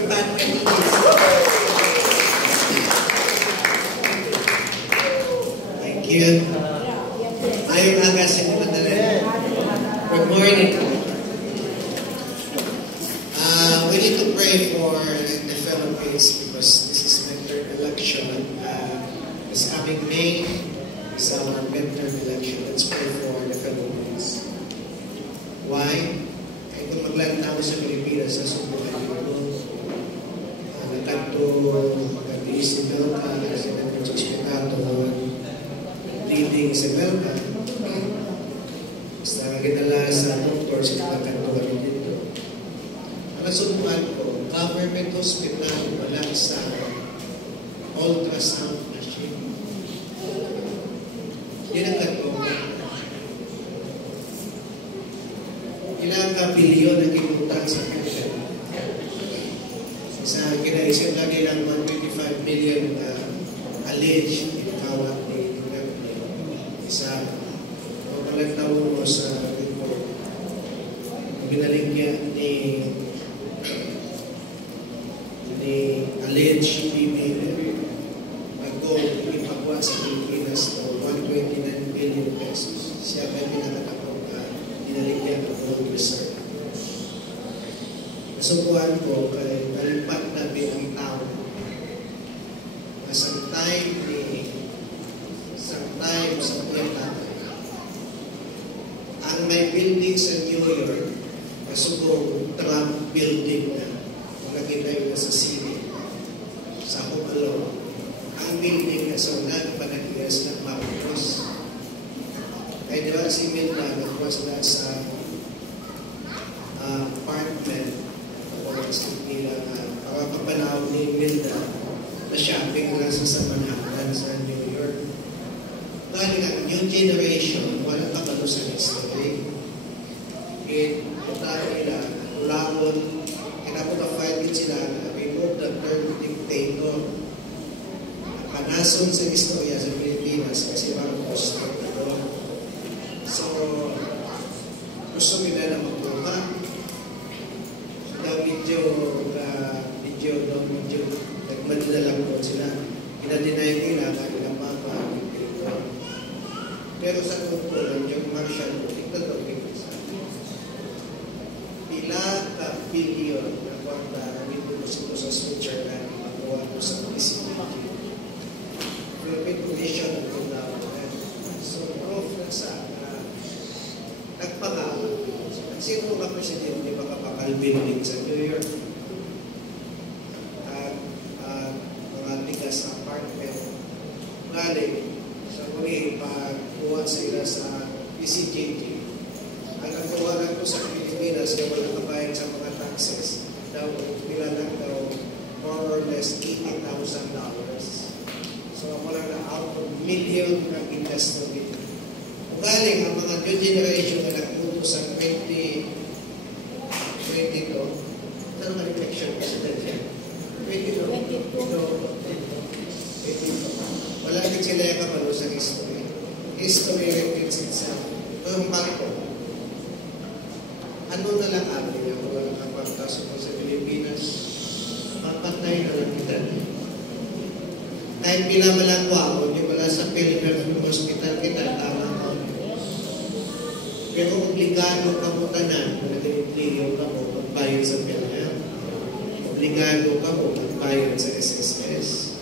Pastor Pat Caninis. Thank you. Ayong aga sa mga dalawa. Good morning. We need to pray for the Philippines because this is midterm election. This coming May is our midterm election. Let's pray for the Philippines. Why? Ay kung maglantaw sa Pilipinas sa subukan nito, nagkanto mag-atiis si Melka, kasi nagkanto sa ospitato leading si Melka. Basta nagkitala sa doktor sa nagkanto kami dito. Ang nasubukan ko, government hospital wala sa ultrasound machine. Yan ang kanto. Ilang ka-bilyon ang kinutang sa Pilipinas. Sa kinaisip lagi lang 125 million alleged kawat ni isa papalang taon mo sa report. Binaligyan ni alleged PBB mag-gold ipagwa sa Pilipinas to 129 billion pesos. Siya may pinakatakot na binaligyan ng gold reserve. Nasubuhan ko kay nalipat na bilang tao na sometime sa kwenta ang may building sa New York nasubong Trump building na nakita yun sa city sa Home Alone ang building na sa nagpanagiyas ng Marcos kaya di ba si Milda nagkuha sila sa apartment nila pagpapanaw ni Milda na shopping lang sa Manhattan sa New York. Dahil ang new generation, walang kabalo sa history. Punta nila, ulabon, kinapag-fight din sila na remove the term dictator. Panason sa istorya sa Pilipinas kasi parang poster na doon. So, gusto nila na magbuka. Medyo nagmadala po sila. Inadinay nila kanilang papa. Pero sa kulturan, yung Marshall, ito daw sa pila ka bilyon na kwarta dito mo sa Switzerland makuha mo sa PCPG. Philippine Commission ang kundawan. So, proof na sa nagpangawa. Sino ba presidente makapakalbin sa New York? Mga tigas sa apartment. Galing, sa muli, pagkuha sila sa PCJJ. Ang nagkawalan ko sa Pilipinas na wala kabayad sa mga taxes, daw, nilalang daw, more or less $80,000. So, ako lang na out of million ng investor dito. Kung galing, ang mga new generation na nagputo sa 2022, saan ang reflection president yan? 22. Wala din sila yung kapalo sa history. History repeats itself. Ito yung bangko. Ano na lang atin niya kung walang kapagkaso sa Pilipinas? Papatay na lang kita. Kahit pinamalang wako, di wala sa Philippine Hospital kita, tama ko. Pero obligado ka mo tanan, nag-impliyo ka mo, magbayad sa PhilHealth. Obligado ka mo, magbayad sa SSS.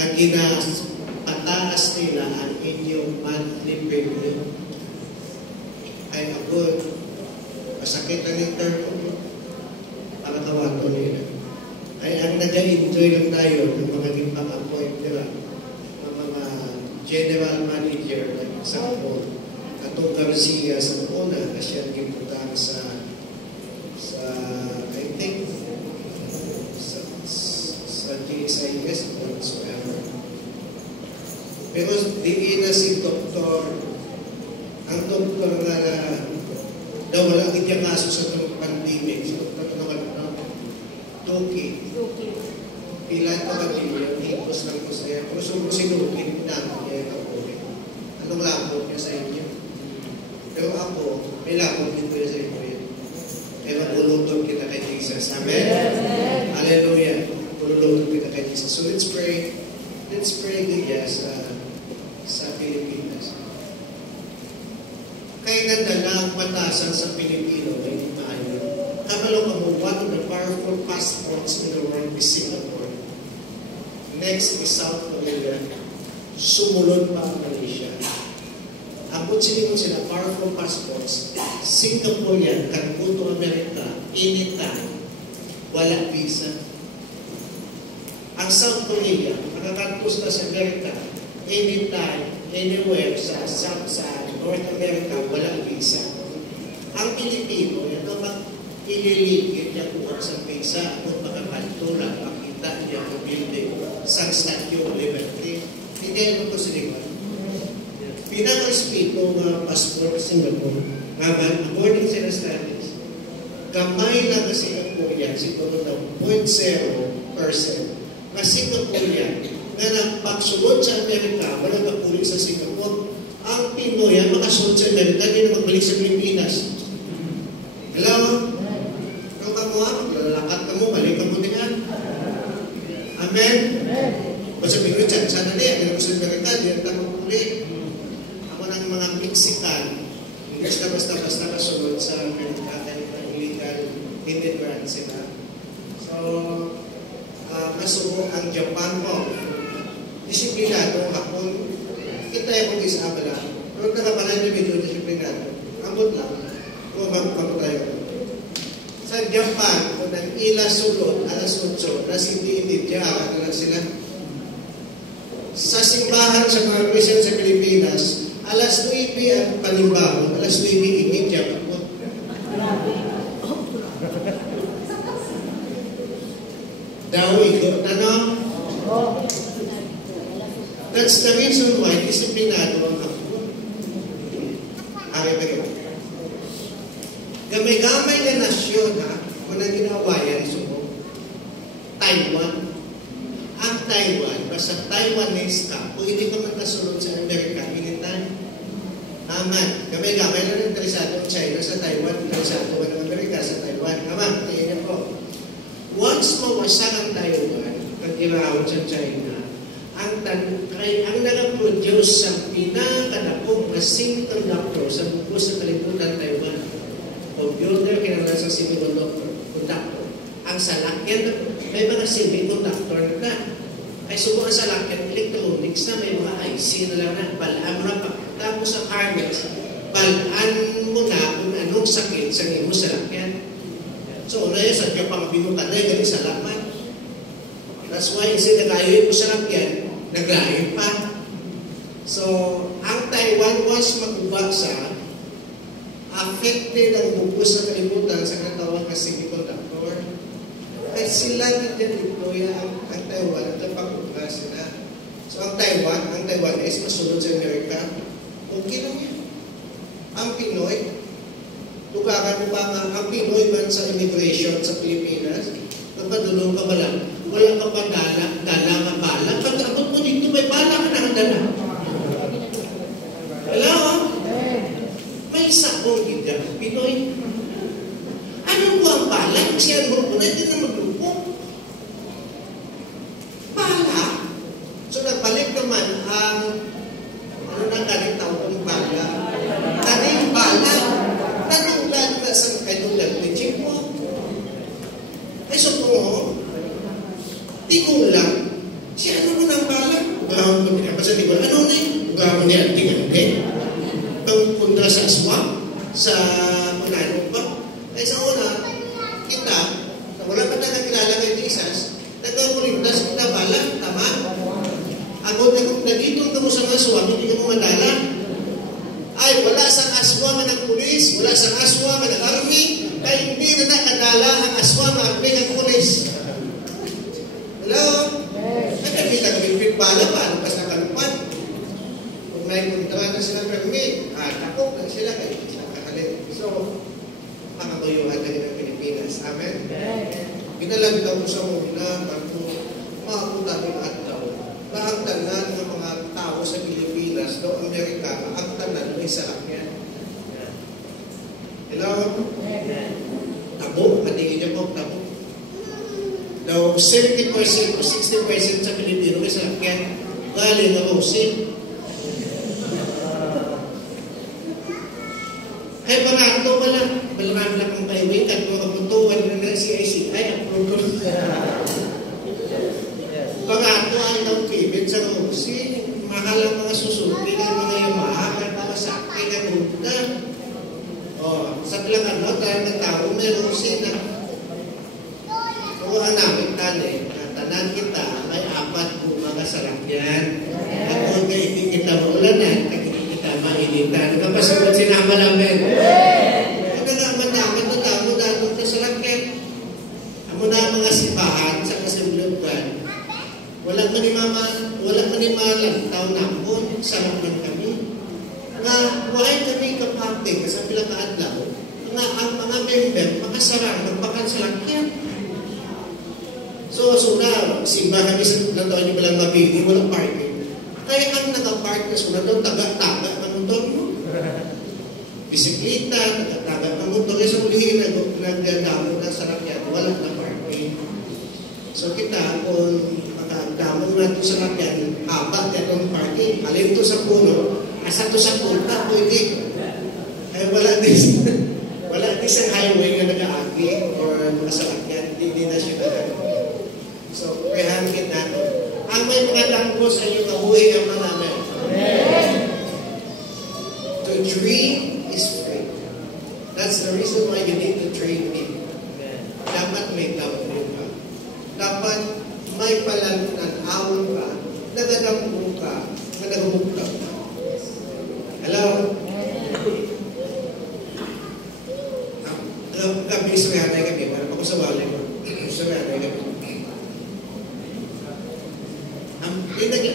Ang ginapataas nila ang inyong monthly premium ay agod. Masakit na ng term para tawato nila. Ay ang nag-enjoy lang tayo ng mga gipang-appoint nila ng mga general manager like example Atong Garcia sa una na siya giputang sa I think sa GSIS or whatsoever. Pero di na si doktor ang doktor na daw walang ityang kaso sa itong pandemic. So, Tuki. Pila ito ba niyo? Hipos lang ko sa'yo. Pero sinukin namin niya yung kapuli. Anong lapot niya sa inyo? Pero ako, may lapot din ko sa inyo. Pero ulutog kita kay Jesus. Amen? Jesus. So let's pray. Let's pray Lydia sa Pilipinas. Kaya nadala ang batasan sa Pilipino ay maayo. Kabalo ka mo, one of the powerful passports in the world is Singapore. Next is South Korea. Sumunod pa ang Malaysia. Abot sila powerful passports. Singapore yan, Kanbuto Amerika, anytime, wala visa. Ang South Korea, makakatpos na sa Amerika, anytime, anywhere sa North America, walang visa. Ang Pilipino, yan ang ililigit niya kung sa visa, kung makakaltura, makita niya ang building sa Statue of Liberty. Hindi naman ko sinipan. Pinaka-respeto ng passport sa Singapore, according sa studies, kamay lang na Singapore yan, siguro na 0.0% na Singaporean na nagpagsulod sa Amerika, walang kapulit sa Singapore, ang Pinoy ang makasulod sa Amerika, hindi na magbalik sa Pilipinas. Hello? Kung ka mo, maglalakat ka mo, balik ka mo din. Amen? O sabi ko dyan, sana niya, hindi na sa Amerika, hindi na tayo magbalik. Ako ng mga Mexican, basta kasunod sa Amerika, kahit na illegal immigrant sila. So, masubo ang Japan mo. Disiplinado, hapon, kita yung kung isa pala. Pero nakapalan yung medyo disiplinado. Ambot lang, kung magpapag tayo. Sa Japan, kung nang ila sulod, alas 8, nasindi diya, ano lang sila. Sa simbahan sa mga Christian sa Pilipinas, alas 9 ang panimbaho, alas 9 imidya. Daw ito, ano? That's the reason why disiplinado ang ako. Ari ba yun? Gamay-gamay na nasyon, ha? Kung na ginawa yan, sumo. Taiwan. Ang Taiwan, basta Taiwanese ka, kung hindi ka man kasunod sa Amerika, anytime. Aman. Gamay-gamay na interesado ang China sa Taiwan, interesado ang Amerika sa Taiwan. Aman, tingin po. Once mawasak ang Taiwan, nag-irawad sa China, ang nag-produce sa pinakadakong na semiconductor sa bukos sa kalibutan Taiwan. Computer, kinala sa semiconductor. Ang salakyan, may mga semiconductor na. Ay subo ang salakyan, electronics na, may mga IC na lang na, balaan mo na. Tapos ang harness, balaan mo na kung anong sakit sa imo salakyan. So, una yun, sa Japan, binukanay, galing sa laman. That's why, kasi nag-ayoy mo sa lakyan, nag-ayoy pa. So, ang Taiwan, once mag-uba sa, affected ang bukos sa kalimutan sa katawang na semiconductor. Ay sila nag-deploy ang Taiwan at napag-uba sila. So, ang Taiwan is masunod sa Amerika. Okay lang yan. Ang Pinoy, tugakan mo ba nga, ang Pinoy man sa immigration sa Pilipinas, napadulong ka ba lang? Wala ka pa dala nga bala. Pag-abot mo dito, may bala ka na dala. Wala, oh? May isa kong gida, Pinoy. Ano po ang bala? Siyan mo po na, hindi na maglupo. Bala. So, nagbalik naman ang ano na kaning tawag ng bala? Kaning bala. Nanunglag na sa kanulag ni Chico. Ay, so po, di ko lang. Si ano mo ng bala? Gawin mo niya. Basta di ko, ano na yun? Gawin mo niya, tingnan mo. Ang punta sa aswang, sa mananong ba? Ay, sa una, kita, na wala pa na nakilala kay Jesus, nagkakuligtas kita bala, tama? Ako, nagitong ka mo sa aswang, hindi ka mo madala. Ay, wala sang aswang ng pulis, wala sang aswang ng army, kaya hindi na nakadala ang aswang ng army ng pulis. Hello? Nagkakita kami pipala pa, lupas na kalupan. Kung may puntahan na sila permit, takok na sila kayo sa kakalit. So, makakuyuhan na ng Pilipinas. Amen? Pinalagda ko sa muna, bago makapunta ng ataw, na ang tanan ng mga tao sa Pilipinas, no Amerika, ang tanan may salakyan. Hello? Tabo, matingin niyo po, tabo. Daw 70% o 60% sa Pilipino may sasakyan galing ang Rosin. Ay, barato wala. Balarami lang ang highway, tatlo kapuntuan na ng CICI, approve. Barato ang down payment sa Rosin. Mahal ang mga susuki ng mga Yamaha, para sa akin ang punta. Sa bilang talagang tao, may Rosin na. Ang namin tali, tanan kita, may 4 mga salakyan. At kung hindi kita maulanan, hindi kita mainitan. Kapasulat sinama namin. Ang naman namin, mo na sa salakyan. Amo na mga sipahan sa kasimulugan. Walang manimalang taon namun, salaman kami. Nga, wala kami kapatid, sa pinakaadlaw, nga ang mga member, makasarang, magpakan salakyan. So, simba kami sa nataon nyo walang mabili, walang parking. Kaya ang nakapark na sunod doon, taga-taga ng motor mo. Bisikleta, taga-taga ng motor. Sa ulihin, nagdadamo na sa lakyan, walang na parking. So, kita, kung makadamo natin sa lakyan, haba itong parking, alin to sa puno, asa to sa punta, pwede. Ay, wala din sa highway na nag-aagi or mga salakyan, hindi na siya nag-aagi. So, kayahangin natin. Ang may mga tangko sa inyo, kabuhay ang malaman. To dream is free. That's the reason why you need to dream big. Dapat may tawag ka. Dapat may palalunan, awon ka, nagadampo ka, nagagumugtag ka. Hello? Kami sumayanay kami. Ako sa wali ko. Sumayanay kami.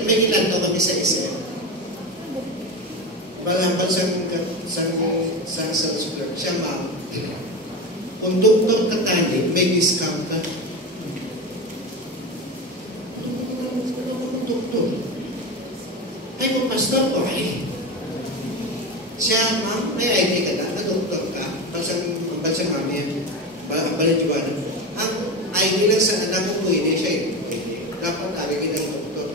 May ilan to kami sa isa. Malambal sa sulat. Siya ma'am. Kung doktor ka tali, may discount ka. Doktor. Ay, kung pastor ko, ay. Siya ma'am, may ID ka na doktor ka. Balsang mami. Baladiwan. Ang ID lang sa anak ko, pwede siya. Dapat tawagin ng doktor.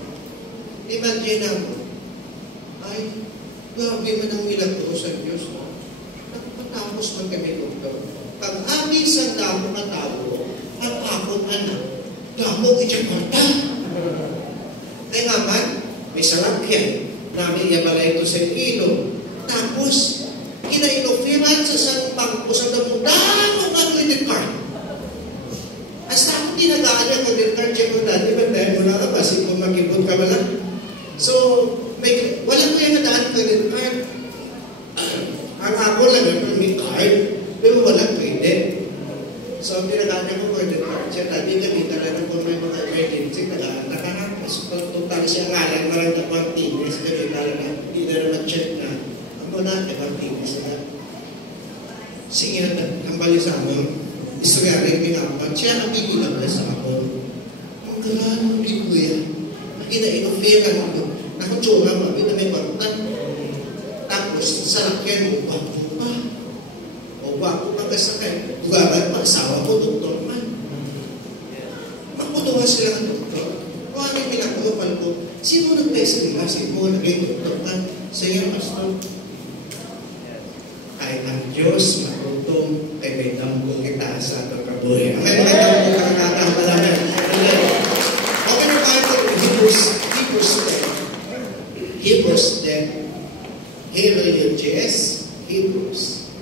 Imagine mo, ay, grabe man ang ilang ko sa Diyos. Nagpatapos man kami doktor. Pag amin sa damo na tao, ang akong anak, damo i-Jakarta. Kaya naman, may salakyan, namin yabalay ito sa ilo. Tapos, kinainofiran sa isang bangko sa damo, damo nga credit card. Hasta ako tinagaan niya credit card, check ko dati, ba dahil mo na kasi kung mag-ibot ka lang. So, walang ko yung nadaan credit card. Ang ako lang may card, pero walang credit. So, tinagaan niya ko credit card. Siya tabi kami talaga kung may mga emergency, nakakakas. Total siya ngalan, marang na Martinez, pero talaga, hindi na naman check na. Ako na, Martinez na. Sige na, ang bali sa amon, istorya rin pinapan. Siya ang bibilang na sa ako. Ang galang, hindi ko yan. Ina-inofera ko. Nakutsura mo, may pagtan. Tapos, sa lakyan, wapo pa. O wapo pa kasakay. Dugaran pa, asawa ko, doktor man. Magputuwa sila ng doktor. Kung ano yung pinakulupan ko, sino nag-test nila? Sino naging doktor man? Sa iyo, pastor. Kahit ang Diyos, matutong, ay may damgo kita sa atong kabuhay. Ang may damgo ka nakakalaman. Okay na tayo Hebrews 10. Hebrews.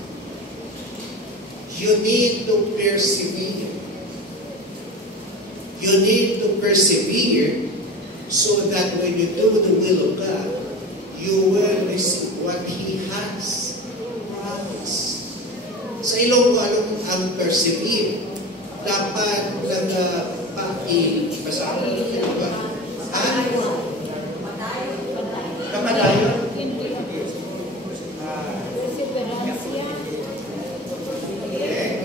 You need to persevere. You need to persevere so that when you do the will of God, you will receive what He has promised. Sa Ilonggo, ang persevere? Dapat pasama na ito ba? Kapadayon?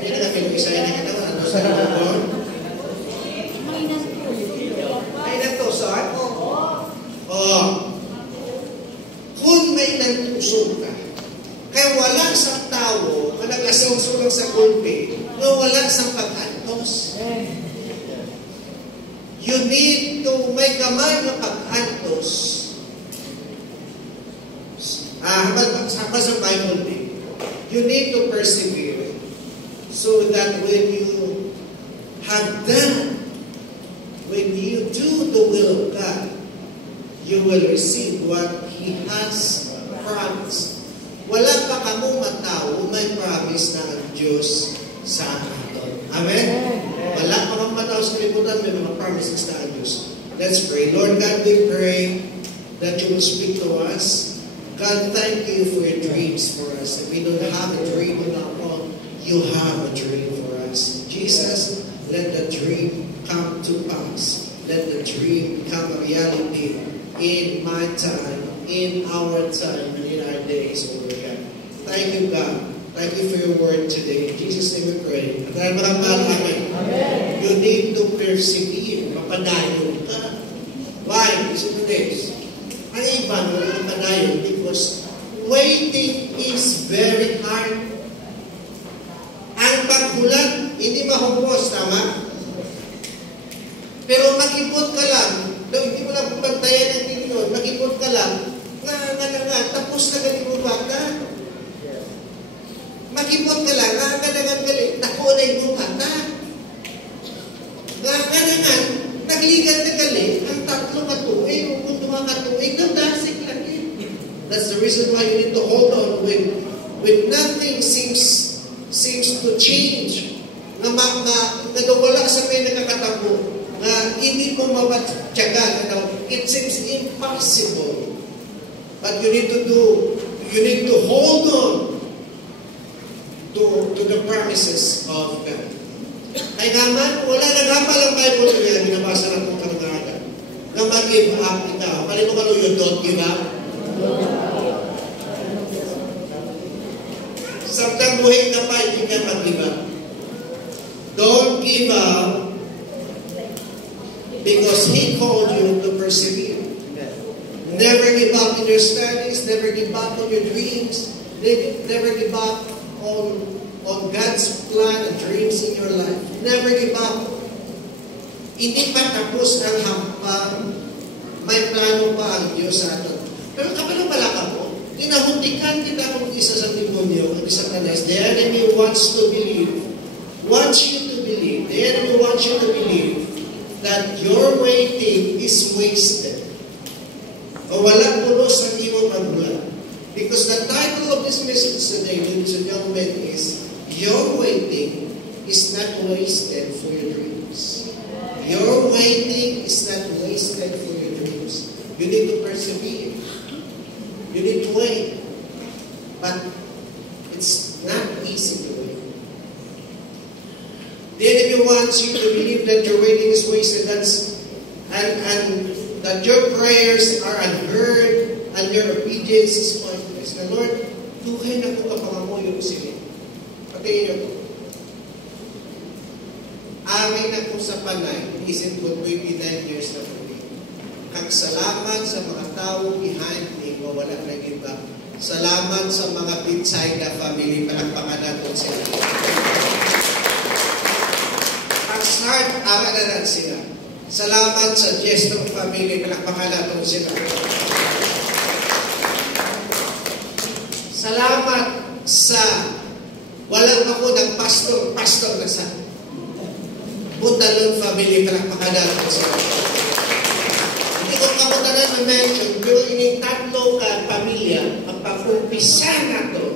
Hindi na kami isa yan ang katawa. Ano sa loob? May natusan? Kung may nantusog ka, kaya wala sa tao na naglasong-sulong sa gulpi, no wala sa pag-antos. may gamay na pag-antos, habang sa Bible day, you need to persevere so that when you have done, when you do the will of God, you will receive what He has promised. Wala pa kamo matao, may promise na ang Diyos sa atin. Amen? Wala pa kamo matao sa libutan, may mga promises na ang Diyos. Let's pray. Lord God, we pray that you will speak to us. God, thank you for your dreams for us. If we don't have a dream on our own, you have a dream for us. Jesus, let the dream come to pass. Let the dream become a reality in my time, in our time, and in our days, O Lord God. Thank you, God. Thank you for your word today. In Jesus' name we pray. At amen. You need to persevere. Mapadayon ka. Why? Listen to this. Ang iba walang mapadayon because waiting is very hard. Ang paghulat, hindi mahubos, tama? Pero makipot ka lang, hindi mo lang pupantayan ang Panginoon, makipot ka lang, nga, tapos na galing mo bata. Makipot ka lang, nga, galing, nakulay mo bata. Nga, nagligan na galing, ang 3 katuig, o kung 2 katuig, nagdasig lang yun. That's the reason why you need to hold on when nothing seems to change, na wala sa may nakakatabo, na hindi mo mawatsaga, it seems impossible. But you need to hold on to the promises of God. Kaya naman, wala nagapal ang Bible niya, binabasa na kong karagagan, na mag-give up ikaw. Palino ka yung don't give up? Samtang buhay ka pa, hindi ka mag-give up. Don't give up because He called you to persevere. Never give up in your studies, never give up on your dreams, never give up on God's plan and dreams in your life. Never give up. Hindi pa tapos ang hampang, may plano pa ang Diyos sa atin. Pero kapag pala ka po, tinahuntikan kita kung isa sa demonyo, ang isang kanas. The enemy wants you to believe, the enemy wants you to believe that your waiting is wasted. O walang pulos ang iyong pagbulan. Because the title of this message today, ladies and gentlemen, is your waiting is not wasted for your dreams. Your waiting is not wasted for your dreams. You need to persevere. You need to wait. But it's not easy to wait. The enemy wants you to believe that your waiting is wasted, and that your prayers are unheard and your obedience is pointless. Na Lord, duhay na ko kapangamoyo sige. Patayin niyo ko. Amin na ko sa panay, isip ko 29 years na po. Kagsalamat sa mga tao behind me, wala na iba. Salamat sa mga Bethsaida family, palakpakan natin sila. Start, arananan sila. Salamat sa Jestong family, palakpakan natin sila. Salamat sa walang ako ng pastor na sa Butalon family, palakpakan natin sila. Hindi ko kamutanan na-mention, pero ining 3 ka pamilya, ang pag-umpisa na to.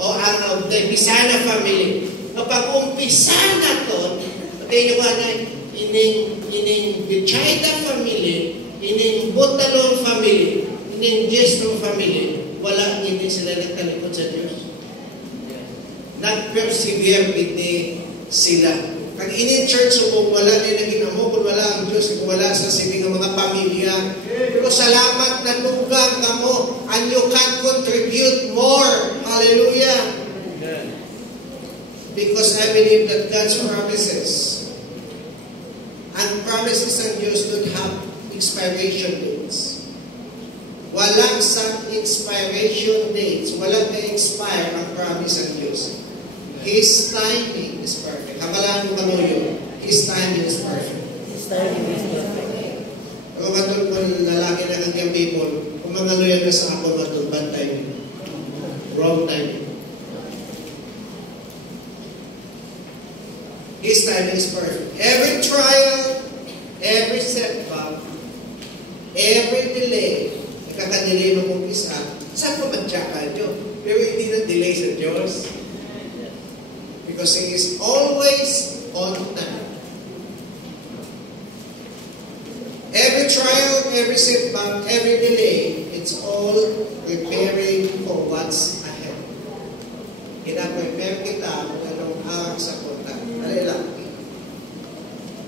O ang Bisana family. Kapag umpisa na to, patayin nyo na ining Bethsaida family, ining Butalon family, ining Jestong family, wala hindi sila nagtalikod sa Diyos. Nag-persevere hindi sila. Pag ining church kung wala na ginamo, kung wala ang Diyos, kung wala sa sibing ng mga pamilya. Pero salamat na tugang kamo and you can contribute more. Hallelujah. Because I believe that God's promises and promises ng Diyos don't have expiration dates. Walang sa expiration dates. Walang na-expire ang promise ng Diyos. His timing is perfect. Kabalaan mo kamo yun. His timing is perfect. His timing is perfect. Kung matulog ko lalaki na kanyang people, kung mga loyal na sa ako, matulog, bad timing. Wrong timing. His timing is perfect. Every trial, every setback, every delay, nakaka-delay mo kung isa, saan ko matsaka nyo? Pero hindi na delay sa Diyos. Because He is always on time. Every trial, every setback, every delay, it's all preparing for what's ahead. Kina-prepare kita kung anong harap sa punta. Alala.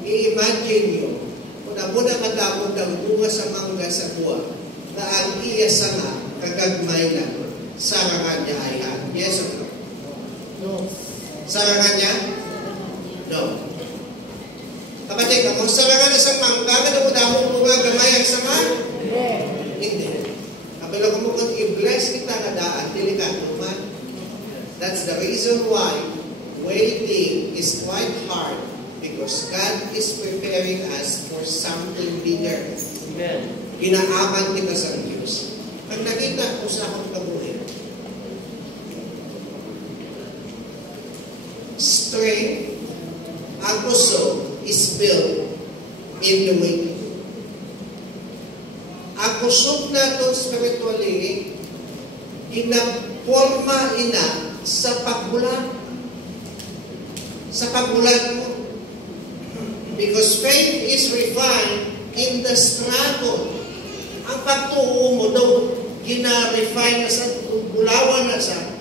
I-imagine nyo, kung muna matapod ang bunga sa mangga sa buwan, na ang iya sanga, kagagmay na, sarangan niya ay han. Yes or no? No. Sarangan niya? No. Kapatid, kung sarangan na sa mangga, na mo dahong bunga gamay ang sanga? Hindi. Kapila kung mukhang i-bless kita na daan, delikado man. That's the reason why waiting is quite hard, because God is preparing us for something bigger. Amen. Inaaman kita sa Diyos. Pag nakita ko sa akong kabuhin, strength, ang puso is built in the waiting. Ang puso natin spiritually, inaporma ina sa pagbulag. Sa pagbulag mo. Because faith is refined in the struggle. Ang pagtuo mo daw, gina-refine na sa bulawan na sa.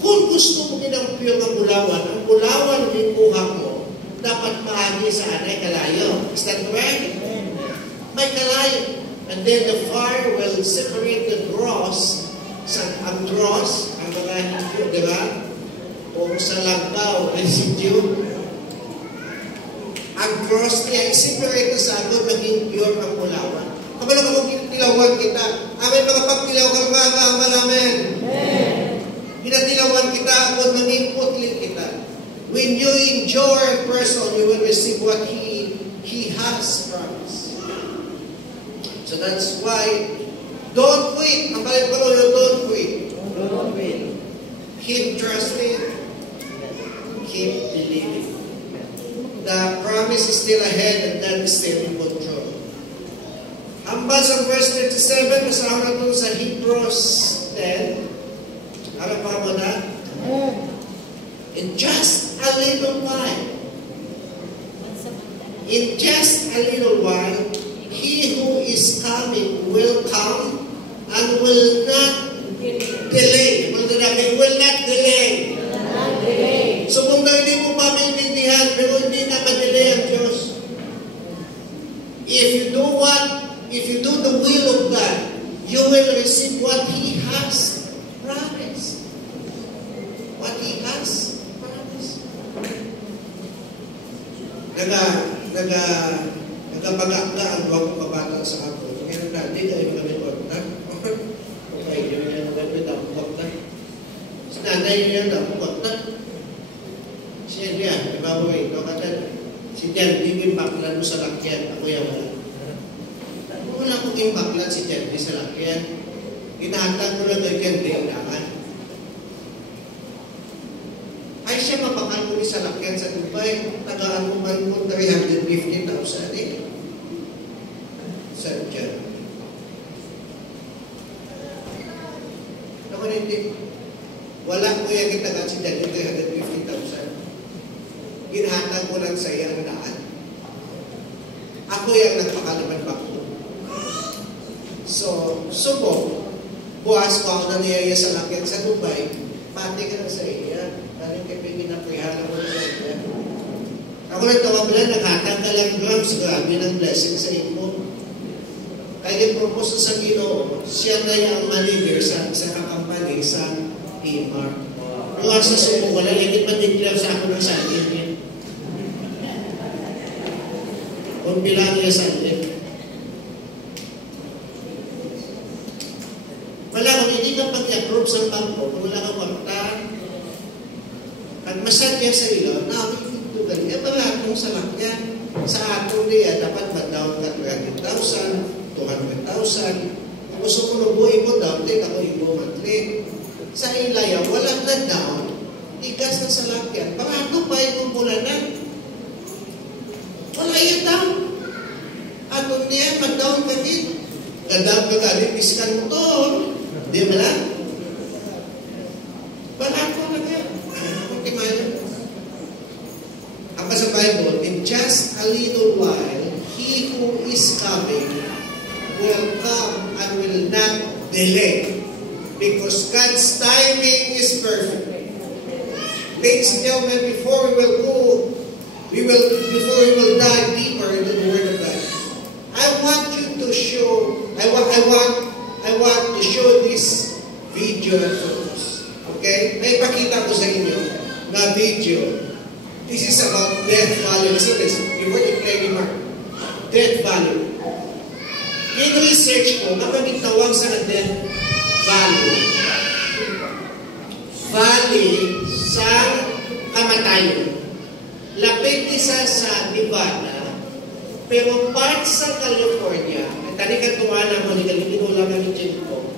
Kung gusto mo ginang pure ng bulawan, ang bulawan din kuha mo, dapat maagi sa anay kalayo. Is that correct? May kalayo. And then the fire will separate the dross. Ang dross, ang mga hito, di ba? O sa langkaw, ay sityo. Ang dross niya, i-separate na sa ato, maging pure ang bulawan. Kapag kung tilawan kita, amin mga pagtilaw kang mga malaman. Pinatilawan kita, kung maging putlit kita. When you enjoy a person, you will receive what he has promised. So that's why, don't quit. Ang palit ko lang, don't quit. Don't quit. Keep trusting. Keep believing. The promise is still ahead and God is still in control. Hambal sa verse 37, kasama ito sa Hebrews 10. Harap pa mo na? In just a little while, He who is coming will come and will not delay. Will not delay. So kung hindi mo pa maintindihan, pero hindi na ma-delay ang Diyos. If you do the will of God, you will receive what He has promised. What He has promised. Nagapagakla ang duwag kong kabata sa ako. Ngayon natin, ay kami orta. Okay, yun yan, maganda daw, orta. Si nanay yun daw, orta. Siya diyan, ibabawi, no, katan. Si Jan, di mo baklan mo sa lakyan, ako yung wala. Wala akong yung baklan si Jan, di sa lakyan. Ginahatag ko lang kay Jan, di ang daan. Ay siya mapakal ko sa lakyan sa Dubai, tagaan mo man ko 350,000 eh. Sa Jan. Naman hindi. Wala ko yung kitagaan si Jan, 350,000. Ginahatag ko lang sa iyang daan. Ako yung nagpakalaman bako. So, subo, buwas ko ako na niyaya sa lakyan sa Dubai, pati ka na sa iya. Dahil kayo pinaprihala mo na sa iya. Ako lang tawag naghatag ka lang grams, grabe ng blessing sa imo. Kaya i-propose sa Ginoo, siya na yung manager sa kakampany sa PMR. Yung sa sumo, wala yung ipa-declare sa ako ng salin niya. Kung bilang niya salin. Wala, kung hindi ka pag-approve sa bangko, kung wala ka kwarta, at masadya sa ilo, now we need to kani mga atong salakyan. Sa ato niya, dapat mag-down ka 300,000, 200,000. Gusto ko nubuhin mo down, take ako imo monthly. Sa ilaya, wala na down, igas na salakyan. Barato pa yung bulanan. Wala yan down. Ato niya, mag-down ka din. Gandang ka galing, iskan mo to. Di ba lang? Barato na yan. Okay, mayo. Ang sa Bible, in just a little while, He who is coming will come and will not delay. Because God's timing is perfect. Ladies and gentlemen, before we will dive deeper into the Word of God, I want to show this video at first. Okay? May pakita ko sa inyo na video. This is about death value. Listen to this. Before you play the mark. Death value. In research ko, makamintawag sa death value. Value sa kamatayon. Lapit isa sa Nevada, pero part sa California, tanikan tuwanan mo, nilalang namin dyan ko,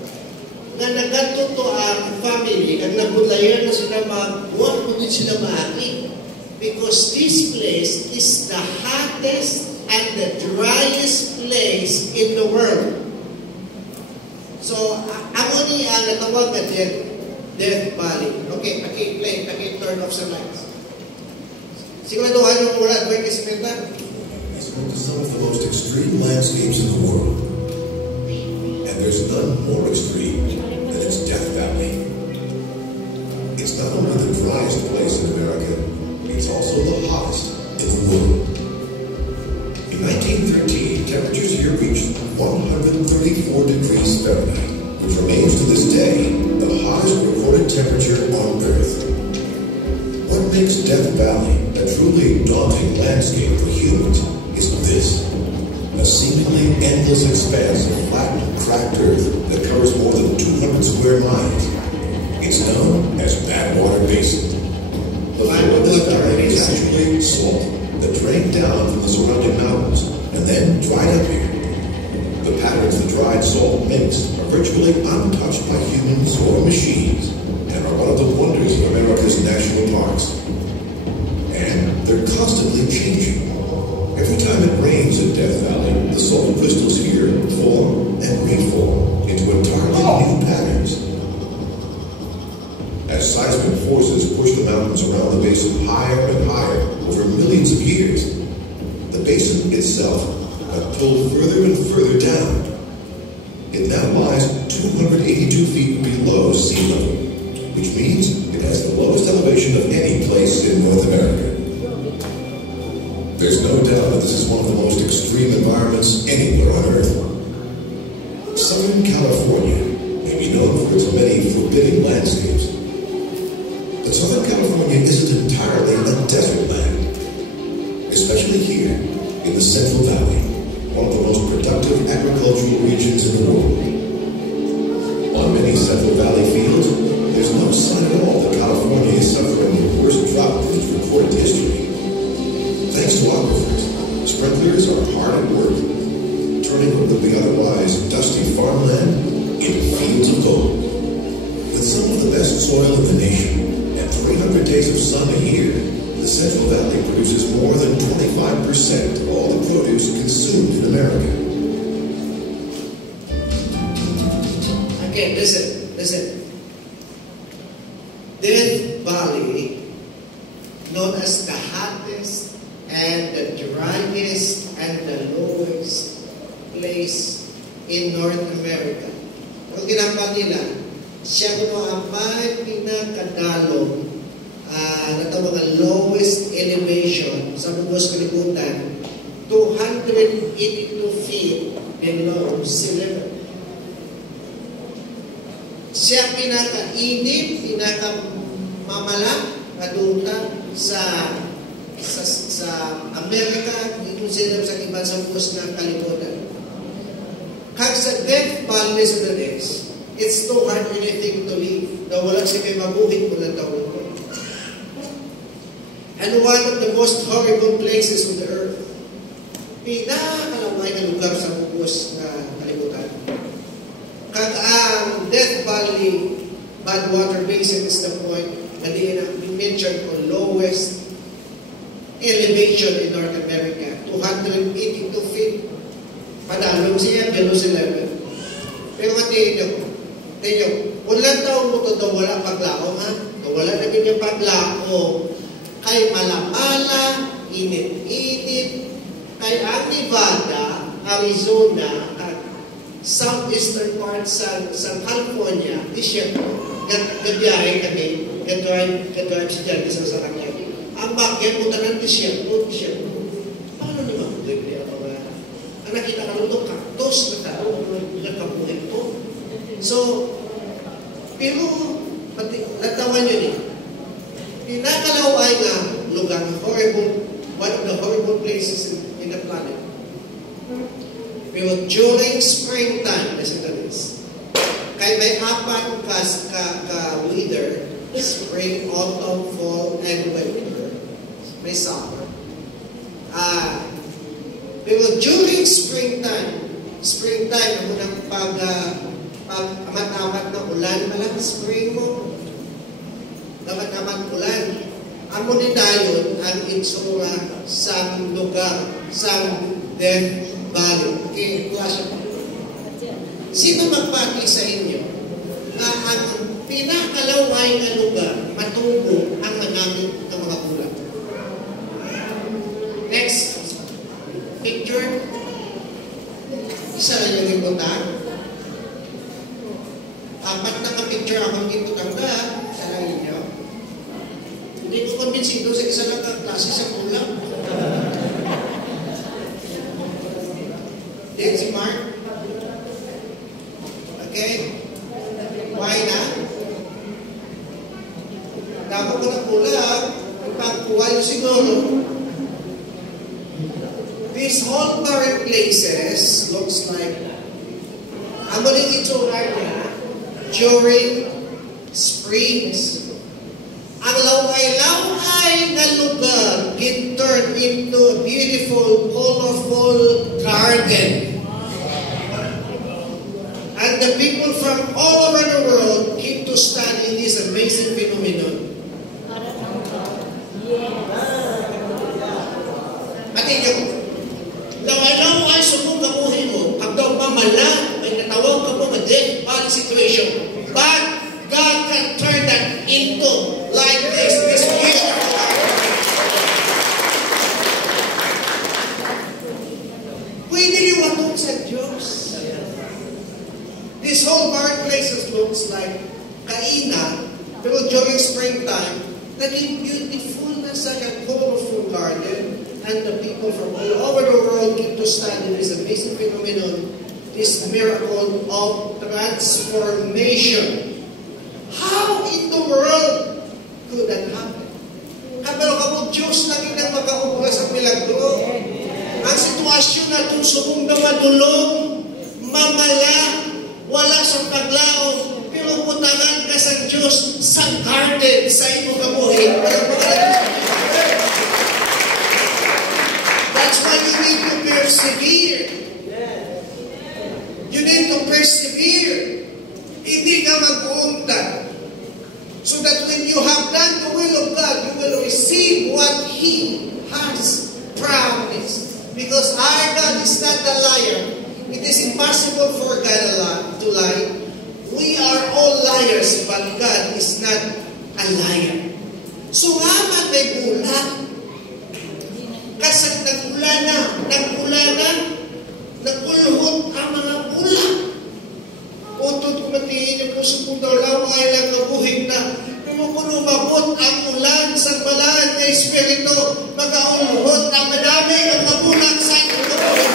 na nagatuto ang family, ang nabulayan na sila mag-buwan mo din sila maakit. Because this place is the hottest and the driest place in the world. So, ako ni ang natawag na Death Valley. Okay, turn off some lights. Siguraduhan yung mura at may kasimenta. It's home to some of the most extreme landscapes in the world. And there's none more extreme than its Death Valley. It's not only the driest place in America, it's also the hottest in the world. In 1913, temperatures here reached 134 degrees Fahrenheit, which remains to this day the hottest recorded temperature on Earth. What makes Death Valley a truly daunting landscape for humans is this: a seemingly endless expanse of flat, cracked earth that covers more than 200 square miles. It's known as Badwater Basin. The floor of this valley is actually salt that drained down from the surrounding mountains and then dried up here. The patterns the dried salt makes are virtually untouched by humans or machines and are one of the wonders of America's national parks. And they're constantly changing. Every time it rains in Death Valley, the salt crystals here form and reform into entirely new patterns. As seismic forces push the mountains around the basin higher and higher over millions of years, the basin itself got pulled further and further down. It now lies 282 feet below sea level, which means it has the lowest elevation of any place in North America. There's no doubt that this is one of the most extreme environments anywhere on Earth. Southern California may be known for its many forbidding landscapes. But Southern California isn't entirely a desert land, especially here in the Central Valley, one of the most productive agricultural regions in the world. On many Central Valley fields, there's no sign at all that California is suffering the worst drought in its recorded history. Thanks to aquifers, sprinklers are hard at work, turning what would be otherwise dusty farmland into fields of gold. With some of the best soil in the nation, 300 days of sun a year, the Central Valley produces more than 25% of all the produce consumed in America. Okay, listen. Death Valley, known as the hottest and the driest and the lowest place in North America. Ang ginagawa nila, siya kuno ang may pinakadalong na ito mga lowest elevation sa bugos kalibutan, 282 feet below sea level. Siya pinakainit, pinakamamala kadungtan sa Amerika, dito sila sa ibang sa bugos ng kalibutan. Kag sa Death Valley sa days, it's too hard anything to live. Na walang siya may mabuhin mo ng taon ko. and one of the most horrible places on the earth. Pinakalaway na lugar sa bugos na kalibutan. Kag ang Death Valley Badwater Basin is the point na mentioned on lowest elevation in North America, 282 feet. Padalong siya, below sea level. Pero tayo, ulang taon mo ito daw wala paglao, ha? Wala na din yung paglao. Kay malamala, init-init, kay ang Nevada, Arizona, at southeastern part sa California, disyerto. Gabiyahe kami, gadrive si Jan isa sa kanya. Ang bakit mo tanang disyerto. Paano ni mag-gabi ako ba? Ang nakita ka nung kaktos na tao, nagkabuhay ko. So, pero, natawan nyo niya. Pinakalaway nga lugar, one of the horrible places in the planet. Pero during springtime, listen to this, kaya may apat ka-weather, spring, autumn, fall, and winter. May summer. Pero during springtime, ako nang pag amat-amat na ulan, malang spring mo, amat-amat ulan. Amo ni dayon ang itsura sa lugar, sa Death Valley. Okay, klasya. Sino magpati sa inyo na ang pinakalaway na lugar, matubo ang nagamit ng mga ulan? Next picture. Isa lang yung imbutang. Apat na ka-picture akong imbutang ka. Isa lang ninyo. Hindi ko kumbinsido sa isa lang ka-klase sa ulam. Then si Mark. Okay? Why na? Dapat ko na ulam. Pagkuha nyo siguro. These whole current places looks like ang muling itsura niya during springs. Ang laway-laway na lugar can turn into a beautiful, colorful garden. And the people from all over the world came to study this amazing phenomenon. Atin yung laway-laway sa mong kabuhay mo, ang daw mamala, may natawag ka mo na death valley situation. But God can turn that into like this beautiful. Pwede liwatong sa Diyos. This whole barren places looks like kaina, pero during springtime, naging beautiful na sa colorful garden. And the people from all over the world came to study this amazing phenomenon, this miracle of transformation. How in the world could that happen? Pero kapag Diyos lagi nang magkaubra sa milagro, ang sitwasyon na itong subong na madulong, mamala, wala sa paglao, pero putangan ka sa Diyos sa garden, sa imo kabuhi. That's why you need to persevere. You need to persevere. Hindi ka mag-uunta. So that when you have done the will of God, you will receive what He has promised. Because our God is not a liar. It is impossible for God to lie. We are all liars, but God is not a liar. So nga may bulat. Kasi nagulana, nagulhot ang mga pula. Utod kumatiin yung puso kong daw laway lang kabuhin na kumukuno mabot ang ulan sa balaan na Espiritu, mag-aulhot ang madami ang kabulan sa kabuhin.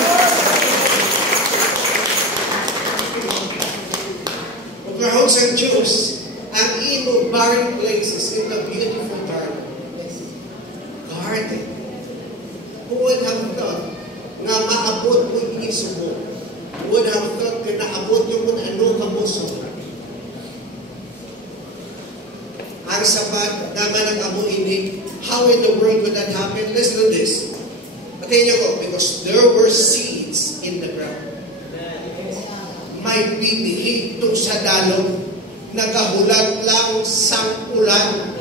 Pagkahon sa Diyos, ang ino barren places in the beautiful garden. Who would have thought na maabot mo yung isubo? Who would have thought na naabot yung kung ano kamuso? Ang sabat naman ang amo ini How in the world would that happen? Listen to this. Patayin niyo ko, because there were seeds in the ground. May binihi ito sa dalong, nagahulat lang sa ulan.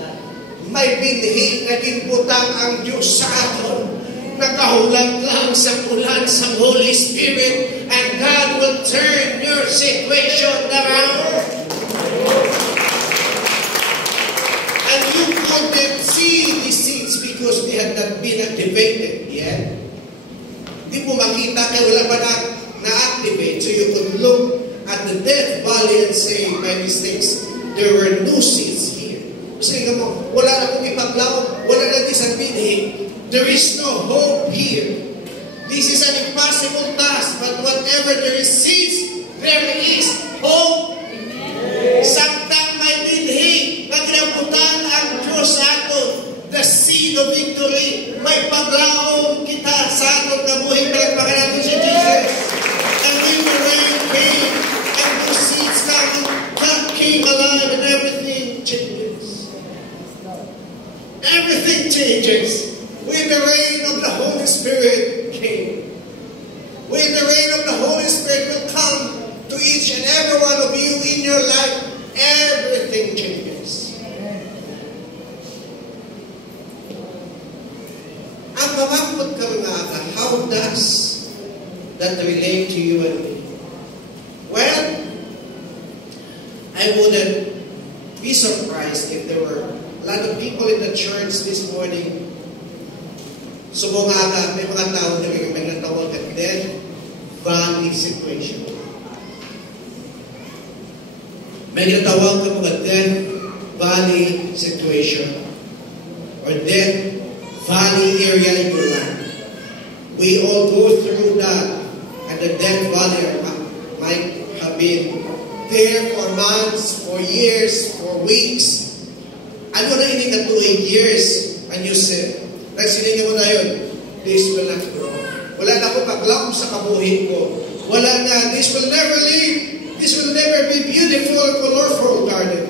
May binihi, naging butang ang Diyos sa aton. Nagahulat lang sa ulan sa Holy Spirit, and God will turn your situation around. And you couldn't see these seeds because they had not been activated yet. Hindi mo makita kaya wala pa na-activate. So you could look at the Death Valley and say, by mistakes, there were no seeds here. Kasi nga mo, wala na kong ipaglaw, wala na isang binhi. There is no hope here. This is an impossible task, but whatever there is seeds, there is hope. Samtang may binhi, pagnabutan ang Diyos sa aton, the seed of victory, may paglaong kita sa aton na buhay, palagpakan natin si Jesus. And when the rain came, and those seeds came alive, and everything changes. Everything changes. When the rain of the Holy Spirit came. When the rain of the Holy Spirit will come to each and every one of you in your life, everything changes. Ang mamamot ka mga ka, how does that relate to you and me? Well, I wouldn't be surprised if there were a lot of people in the church this morning. Subungaga, may mga tao na may natawag at Death Valley situation. May natawag ka mga Death Valley situation or Death Valley area in your life. We all go through that, and the Death Valley might have been there for months, for years, for weeks. Ano na hindi ka 2 years, and you said, nagsilingan mo na yun, this will not grow. Wala na akong paglaom sa kabuhin ko. Wala na, this will never leave. This will never be beautiful, colorful garden.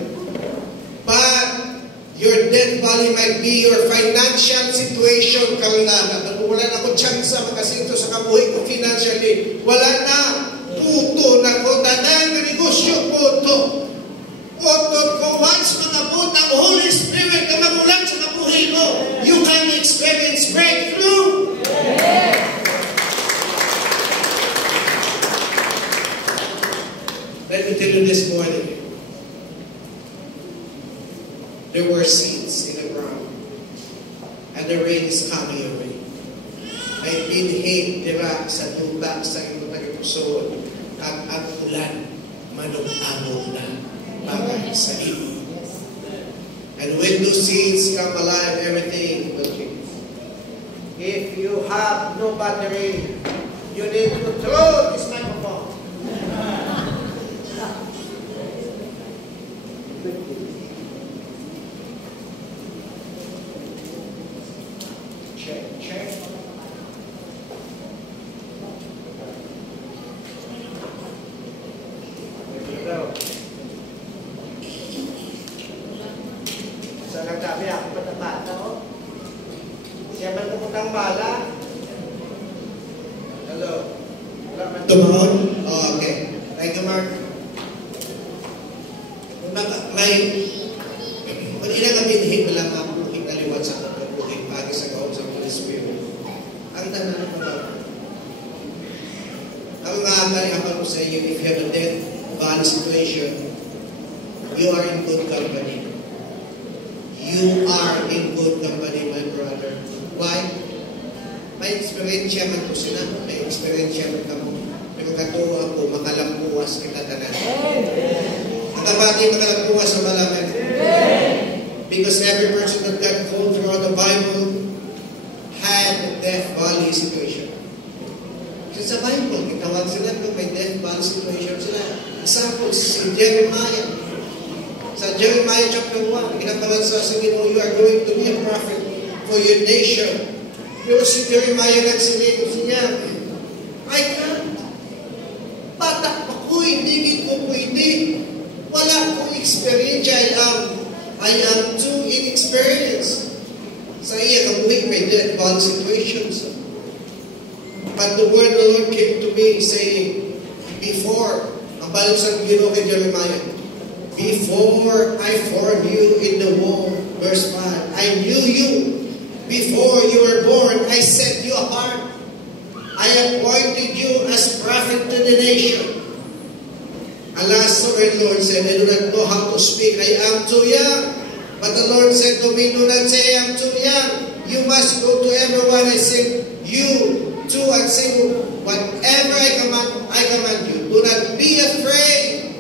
But your Death Valley might be your financial situation kalungan. Wala na akong chance makasinto sa kabuhin ko financially. Wala na. Puto na ko, tanan na negosyo, puto. Puto ko, once manabot ang Holy Spirit na magulang sa kabuhin mo, you can experience breakthrough. Let me tell you this morning, there were seeds in the ground, and the rain is coming away. May binhig dira sa tuta sa iyong tagipusoon, at ang ulan manong-anong na bagay sa iyo. And when those seeds come alive, everything will change. If you have no battery, you need to throw this microphone. Check. There you go. Sa nagsabi ako patabata ko, siya man puputang bala. Hello. Tumahon? Oh, okay. Thank you, Mark. Kung ilang ang binhig na lang ang buhig na liwat sa ating buhig pagi sa kaon sa Holy Spirit, ang tanan ng mga ang maaaari ko sa iyo, if you have a Death Valley situation, you are in good company. You are in good company, my brother. Why? May experience man ko sila. May experience man kamo. May magkatuwa ako, makalampuwas kita tanan. Nakabati makalampuwas sa malaman. Because every person that got called throughout the Bible had a Death Valley situation. Kasi sa Bible, kitawag sila kung may Death Valley situation sila. Example, si Jeremiah. Sa Jeremiah chapter 1, kinapalat sa Ginoo, you are going to be a prophet for your nation. Pero si Jeremiah nagsilito siya, I can't. Patak pa ko, hindi ko pwede. Wala akong experience. I am too inexperienced. Sa may death bond situations. But the word of the Lord came to me saying, before, ang balusang Ginoo kay Jeremiah, before I formed you in the womb, verse 5, I knew you. Before you were born, I set you apart. I appointed you as prophet to the nation. Alas, the Lord said, I do not know how to speak. I am too young. But the Lord said to me, do not say I am too young. You must go to everyone I send you to and say whatever I command you. Do not be afraid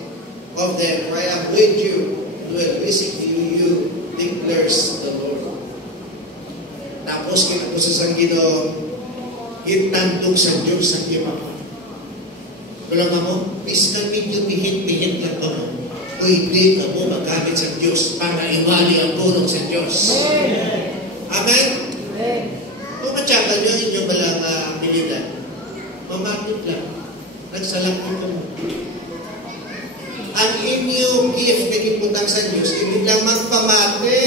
of them, for I am with you. Do not visit you, declares the Lord. Tapos kinapusos ang Ginoo, itandong sa Diyos sa iba. Wala nga mo, isang medyo bihit-bihit lang ko. Pwede ka mo magamit sa Diyos para iwali ang tulong sa Diyos. Amen? Kung matsaka nyo inyong balang abilidad, mamamit lang. Nagsalakot ka mo. Ang inyong gift na iputang sa Diyos, hindi lang magpamati,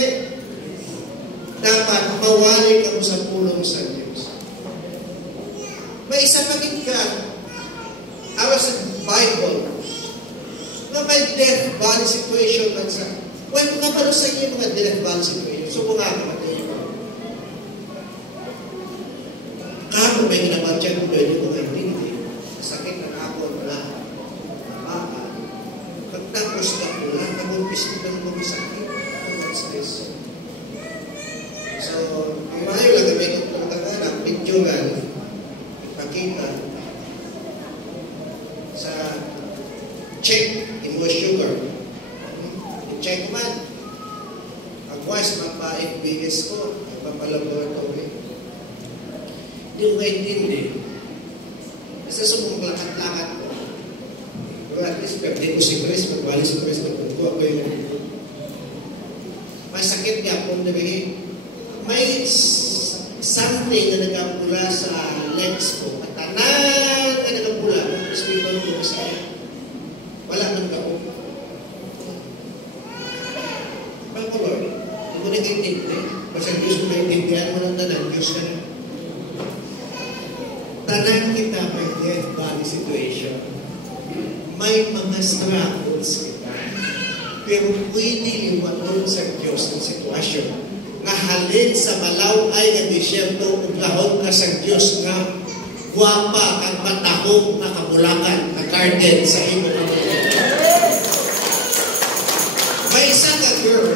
dapat mawali ka mo sa pulong sa Diyos. May isa pagit ka, awas sa Bible, na may death body situation man sa, well, napalo sa inyo mga death body situation, so kung nga namatay yun. Kamo may hinabantyan ko doon yung mga hindi, sakit na ako, wala, maka, pagtapos na ko lang, nagumpis ko na mga sakit, so, imayo lang kami kung taganak, picturean, pakita, sa check, mo sugar. I-check man. Agwas, magpa-FBS ko, magpapalaboratory. Hindi ko kaintindi. Basta sumunglakat-lakat ko. Pero at least, pwede ko si Chris, magwali si Chris, magkuha ko yung masakit niya kung nabihin. May something na nagkapula sa legs ko. At tanan na nagkapula. Tapos may ko sa wala nang kao. Pag ko, Lord, hindi ko nag-intindi. Basta Diyos mo na-intindihan mo ng tanan, Diyos ka na. Tanan kita may death body situation. May mga struggles kita. Pero pwede liwaton sa Diyos ng sitwasyon. Nga halin sa malaw-ay nga disyerto, uglahon ka sa Diyos nga guwapa kang matahong na kamulakan na garden sa imo ng may isang girl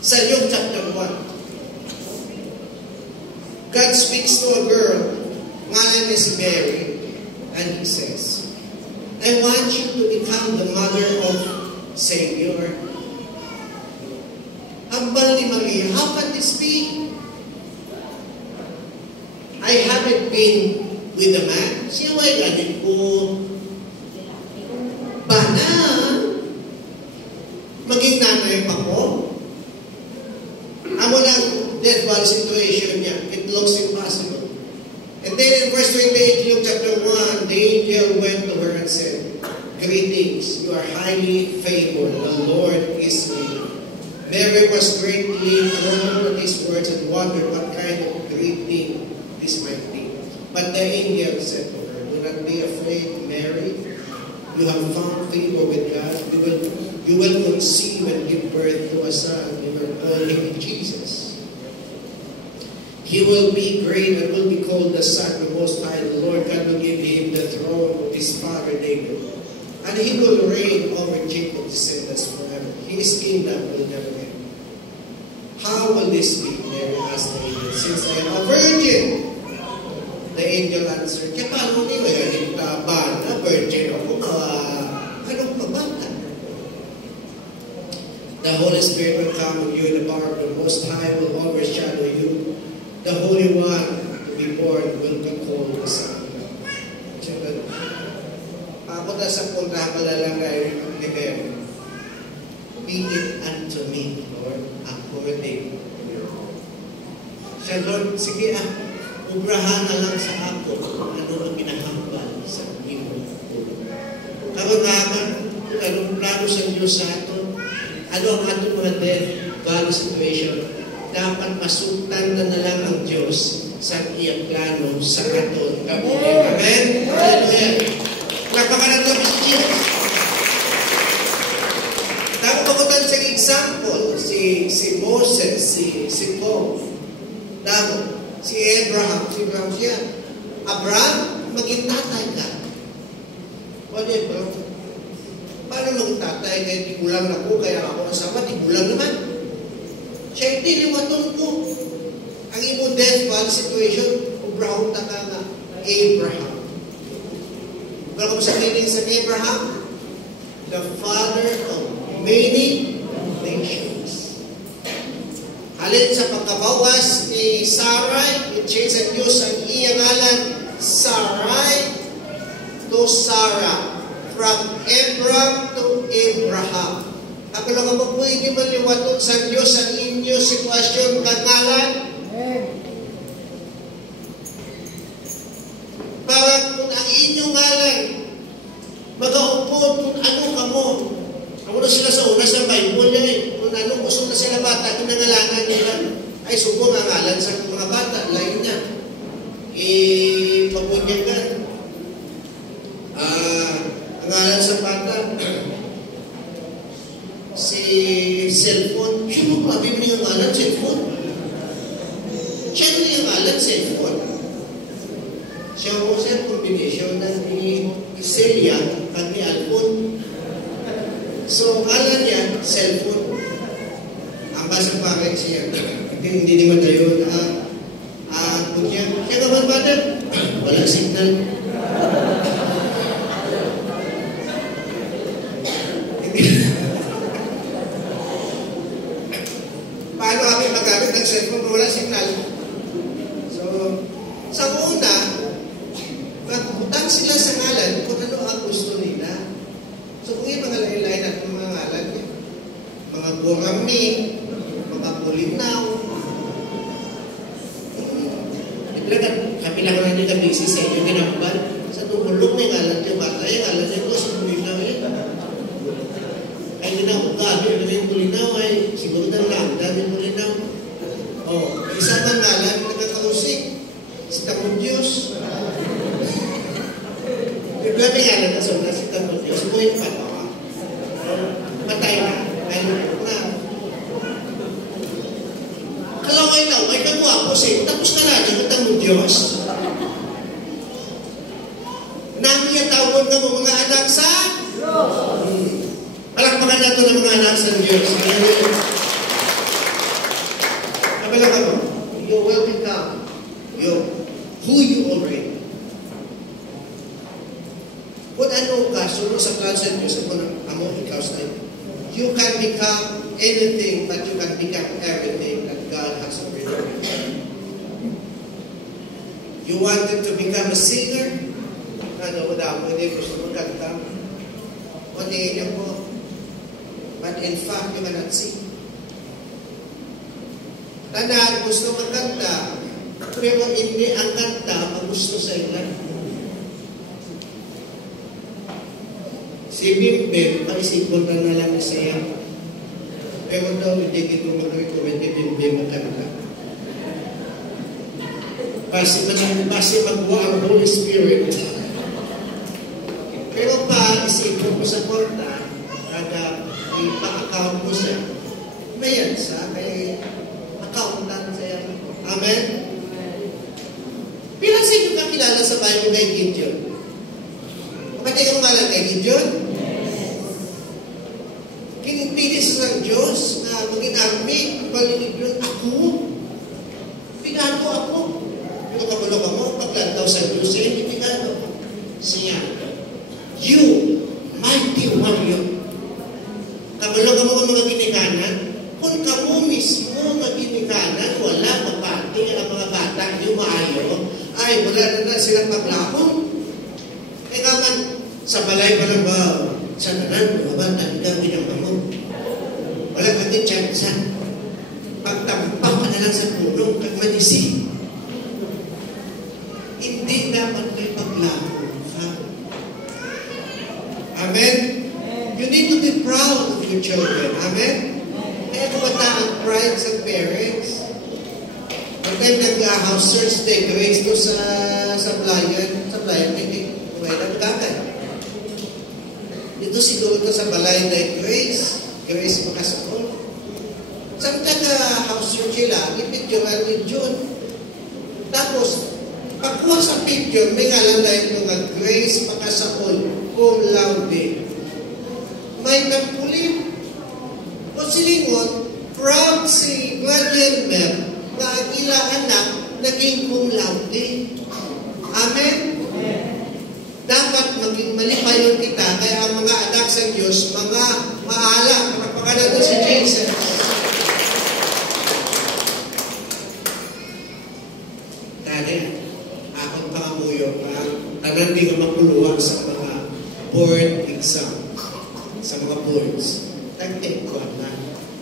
sa Luke chapter 1. God speaks to a girl, ngalan niya si Mary, and He says, I want you to become the mother of Savior. Hambal ni Maria, how can this be? I haven't been with a man. Siya ay ganit ko. Bana, maging nanay pa ko. Amo lang death body situation niya. It looks impossible. And then in verse 28, Luke chapter 1, the angel went to her and said, greetings, you are highly favored. The Lord is with you. Mary was greatly thrown at his words and wondered what kind of greeting this might be. But the angel said to her, do not be afraid, Mary. You have found favor with God. You will conceive and give birth to a son. You will call him Jesus. He will be great and will be called the Son of the Most High. The Lord God will give him the throne of his father David. And he will reign over Jacob's descendants forever. His kingdom will never end. How will this be? Mary asked the angel. Since I am a virgin. The angel answered, kaya paano ni mo yung ba na virgin ako? Anong mabata? The Holy Spirit will come on you and the power of the Most High will overshadow you. The Holy One to be born will be called the Son of God. Ako na sa punta malalagay ni Mary. Be it unto me, Lord, according to your will. Siya, Lord, sige ubrahan na lang sa ako ano ang ginahambal sa imo. Karon naman, anong plano sa Diyos sa ato? Ano ang ato mga death body situation? dapat masuktan na lang ang Diyos sa iyang plano sa katon kabuhi. Amen? Hallelujah! Nakakaroon lang si Jesus. Dapat pagutan sa example, si Moses, si Paul, si Abraham siya. Abraham, maging tatay ka. O diba? Paano maging tatay? Kaya di kulang na ko, kaya ako nasama, di kulang naman. Siya hindi liwaton ko. Ang imo death situation, Abraham ta ka nga. Abraham. Pero kung sa meaning sa Abraham, the father of many nations. Halin sa pagkabawas ni Sarai, i-change sa Diyos ang iyang ngalan, Sarai to Sarah. From Abram to Abraham. Ako lang ang pwede maliwatot sa Diyos ang inyo sitwasyon kagalan. Para kung ang inyong ngalan, mag-aupod kung ano ka mo. Ako na sila sa una sa Bible yan Kung ano, gusto na sila bata, kinangalanan nila. Ay, subo nga ngalan sa mga bata. Lain na. Pabunyagan. Ang ngalan sa bata, si cellphone. Siya mo, pabi mo yung ngalan, cellphone. Siya mo yung ngalan, cellphone. Siya mo sa combination ng ni Celia at ni Alphon. So, ngalan niya, cellphone. Ang basa pakay siya. Hindi naman tayo kunya. Kaya naman ba wala signal. Paano kami magamit ng cellphone kung wala signal? So, sa una, magbutang sila sa ngalan kung ano ang gusto nila. So, kung yung mga lain-lain at mga ngalan, mga burami, mga pulinaw, ilagan, kami lang natin na busy sa inyo, ginambal, sa tumulong na yung ngalan niya, bata yung ngalan niya ko, sa pulinaw yun. Ay, ginagawa, yung pulinaw ay, siguro na lang, dahil pulinaw. Isa man ngalan, nagkakausik, si Tamong Diyos. Grabe nga na sa una, si Tamong Diyos, mo yung patawa. Patay na, ay na. Kalaway-laway, kagwapo siya, tapos na lang yung Tamong Diyos. Namiyatawon ka mo mga anak sa Diyos. Palakpakan nato ng mga anak sa Diyos. Kabilang ka mo, you will become who you already. Kung ano ka, sunod sa plan sa Diyos, amo ikaw sa iyo. You can become anything, but you can become everything that God has already. You wanted to become a singer? Ano, wala mo, hindi gusto magkanta. O niya po. But in fact, you cannot sing. Tandaan, gusto magkanta, pero hindi ang kanta magusto sa ilan. Si Bimbim, paisipon na lang siya. Pero daw, hindi kito mag-recommend ni Bimbim magkanta. Basi magwa ang Holy Spirit. Pero pa, isipon ko sa porta, ipa-account mo siya. Mayan siya, kaya accountant siya. Amen? Pilang sa inyo ka kilala sa Bible kay Gideon? Kapatid ka malang kay Gideon? Kinipilis ng Diyos na maging army, ang balinig yun, ako. Pigado ako. Pero kabulog ako, paglantaw sa Diyos, hindi pigado. Siya, you, mighty warrior. Kabalo ka mo mga ginikanan, kung kamo mismo maginikanan, wala mapati ang mga bata, yung maayo, ay wala na silang maglakong. Eh kaman, sa balay pa lang ba, sa nanan, mga bata, ang gawin ang mamo. Wala kang tiyatsa. Pagtampak ka na lang sa punong, kag manisi. Hindi dapat kayo paglakong. Amen? You need to be proud of your children. Amen? Kaya kumata ang pride sa parents. Yung time nag-house search day, Grace doon sa Playan, may nagkakay. Dito siguro ito sa balay na Grace makasakol. Sa taga-house search sila, ipicturean ni John. Tapos, pagkuha sa picture, may ngalan na ito nga Grace makasakol, cum laude. May nagpulim. O silingon, proud si Gladys na ang ilang anak naging cum laude. Amen? Dapat maging malipayon kita, kaya ang mga anak sa Diyos, mga maalam, napakalato si Jesus. Dali, akong pangamuyo ka, tanan di ko makuluwag sa mga board exam, sa mga boards. Tag-take ko na.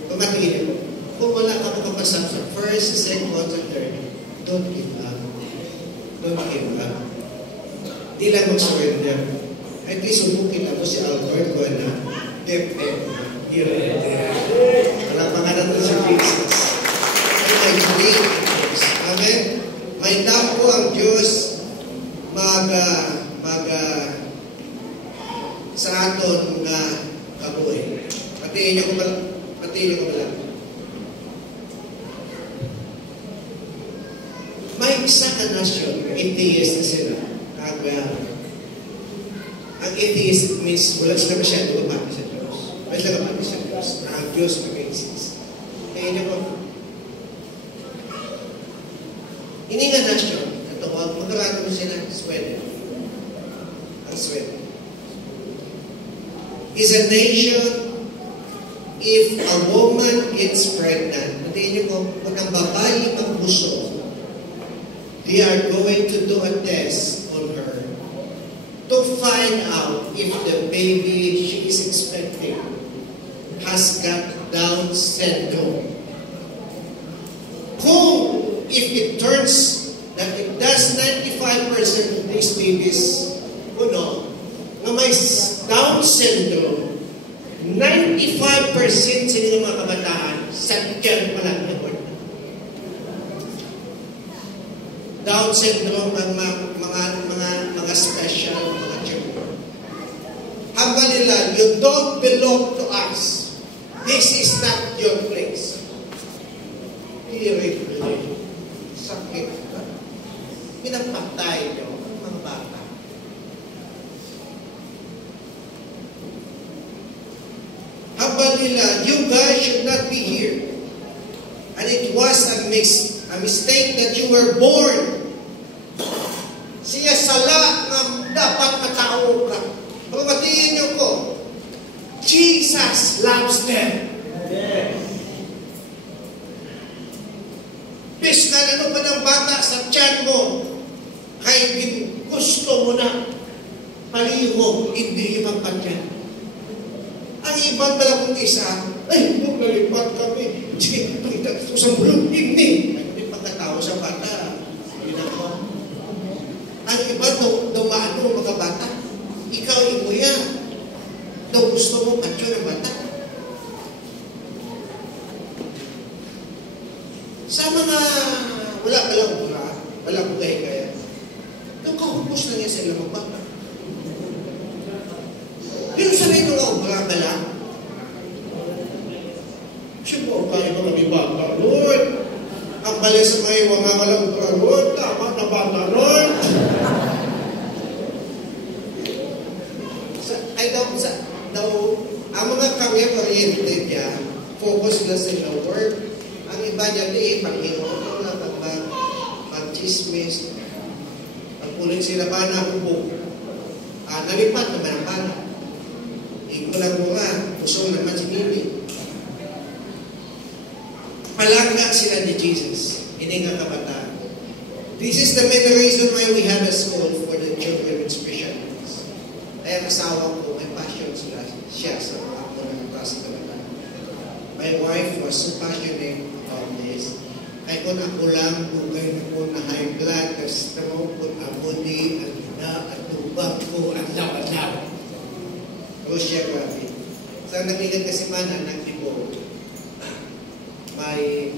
Pumatigil ko. Kung wala ka makapasa sa first, second, or third, don't give up. Don't give up. Di lang mag-surrender. At least subukin ako si Albert ko na walang pangalan to sa Jesus. And I believe amen? May tao ko ang Diyos sa aton na kabuhay. Patiin niyo ko lang. May isa ka nasyon, atheist na sila. Ang atheist means wala sila masyado lumaki sa Diyos. Wala sila lumaki sa Diyos. Ang Diyos mag-exist. Kaya niyo ko, hindi nga nasyon, ito ko, magkarado mo sila, Sweden. Ang Sweden. Is a nation, if a woman gets pregnant, patiin niyo ko, kung ang babae ang buso, they are going to do a test on her to find out if the baby she is expecting has got Down syndrome. If it turns that it does 95% of these babies, na may Down syndrome, 95% sila mga kabataan, sadyan pa lang. Down syndrome ang mga special, mga children. Hanggang nila, you don't belong to us. This is not your place. Irregular. Sakit. Pinapatay nyo ang mga bata. Hanggang nila, you guys should not be here. And it was a mistake that you were born. Siya sala ng dapat matao ka. Pagmatiin niyo ko, Jesus loves them. Yes. Bis na ano pa ng bata sa tiyan mo, kay gusto mo na palihog, hindi ibang patyan. Ang ibang pala kong isa, ay, nung nalipat kami, sige, pakita ito sa bulong, hindi pagkatao sa bata. Ang iba, dumaano mga bata, ikaw imuya, daw gusto mo patyo ng bata. Sa mga wala ko kaya, nagkahupos na niya sa ilang bata. Pero sa rin mga ubra ka lang, siya po, kaya mga bibata, Lord, ang bali sa mga iwang nga walang ubra, Lord, tama na bata, Lord. Ang mga career-oriented niya, focus na sa work. Ang iba niya, Panginoon na mag-chismis. Pagpulit sila pa na hubog. Nalipat naman ang bala. Ikulang mo nga, pusong naman si Bibi. Palangga sila ni Jesus. Hindi nga kabataan. This is the main reason why we have a school for the children with special needs. Kaya kasawa ko, may passion siya sa ako ng klase kabataan. My wife was so passionate about this. Ay kung ako lang, bugay na ko na high blood, kasi mo kung ako di, at tubag ko, at laban-laban. O siya, grabe. Sa nakigan kasi man, anak ni Bo, may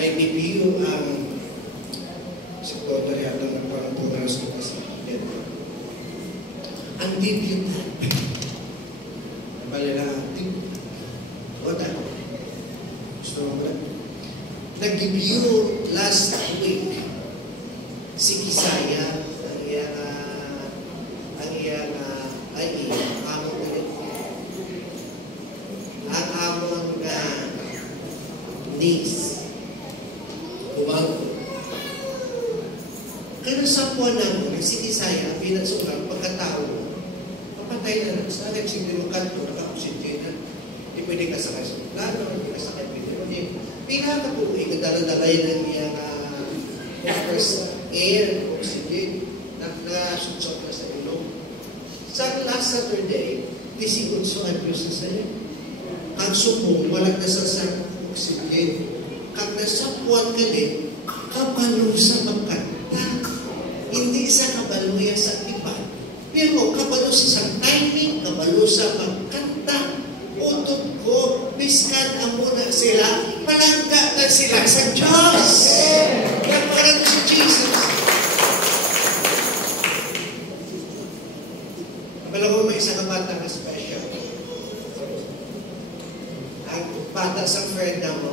may debut ang si Toto yata ng parang punas ko kasi ang debut Balerating o dahil gusto mo ba? Nag-debut last week si Kisaya ang amon nga niece kumago kaya sa puwan na mo si Kisaya pinagsulang pagkatao papatay na sa akin siguro kanto naka-oxygen na hindi pwede ka sakay sa plano hindi ka sakay pwede pinakapuwi kadala-dalay ng iyang first air oxygen na-sutsot na sa ilong. Sa last Saturday, tisigod-so ay Diyos sa iyo. Kang sumong, walang nasa oxygen. Kang nasapuan ka din, kabalo sa magkanta. Hindi sa kabaluya sa iba. Pero kabalo sa timing, kabalo sa magkanta. Utod ko, biskan ang muna sila, palangga na sila sa Diyos. Nagparang si Jesus. Alam mo, may isang bata na special. Ang bata sa friend na mo,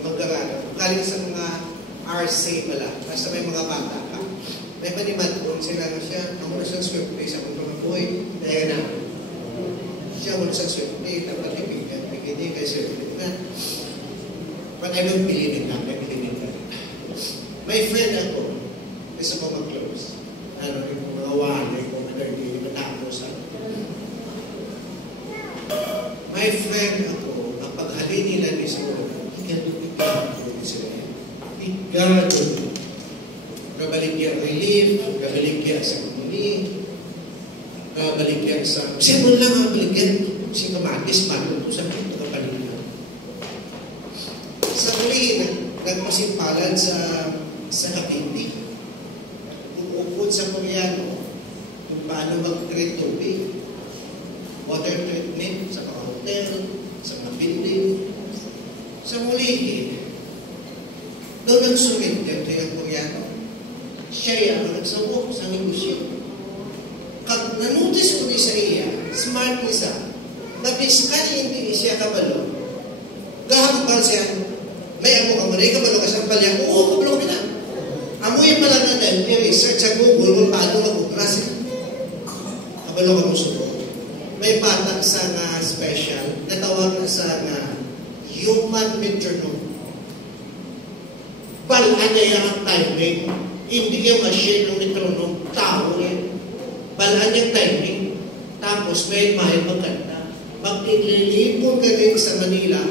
mag-garano. Kaling sa mga RC pala. Basta may mga bata ka. May panimatun sila na siya. Ang muna siyang swift place. Ako mga boy. Dahil na. Siya muna siyang swift place. Dapat ibigyan. Bigyan kay swift place na. But I don't believe in that. I believe in that. May friend ako. Gusto ko mag-close. Ano, yung mga wala. Yung mga hindi matapos. My friend ako, ang paghalin nila ni Sir, ikatuloy sila. Ikatuloy. Kabaligyan relief, kabaligyan sa kumuli, kabaligyan sa... Kasi mo lang ang baligyan, si kamatis, paano ito sa mga kabaligyan. Sa huli, nagmasimpalan sa Hakindi. Uupod sa Koreano, kung paano mag-treat tubig. Water treatment sa mga hotel, sa mga building. Sa muli, doon ang surrender ito yung Koreano. Siya ang nagsawok sa negosyo. Kag nanotice ko ni sa iya, smart ni sa, nabiskan hindi siya kabalo. Gahambal siya, may amo ka muna, kabalo ka sa palya, oo, kabalo ka na. Amoy pala na dahil, research sa Google, paano mag-uprasi. Kabalo ka mo suko. May bata sa nga special, natawag na sa nga human metronome. Balaan niya ang timing. Hindi niya ma-share ng metronome. Tao yan. Balaan niya timing. Tapos may mahal magkanta. Mag-ililipon ka rin sa Manila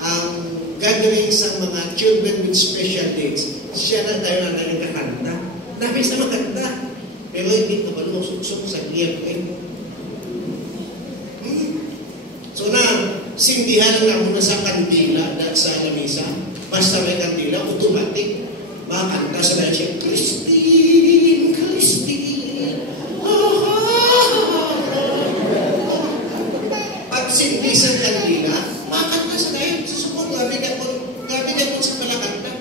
ang gathering sa mga children with special needs. Siya na tayo na nagkakanta. Nabi sa magkanta. Pero hindi ka malusok sa EFM. So na, sindihan lang muna sa kandila at sa lamisa. Basta may kandila, automatic. Makanta sa dahil siya, Christine, Christine. Pag sindi sa kandila, makanta sa dahil. Susupon, grabe ka po sa palakanta.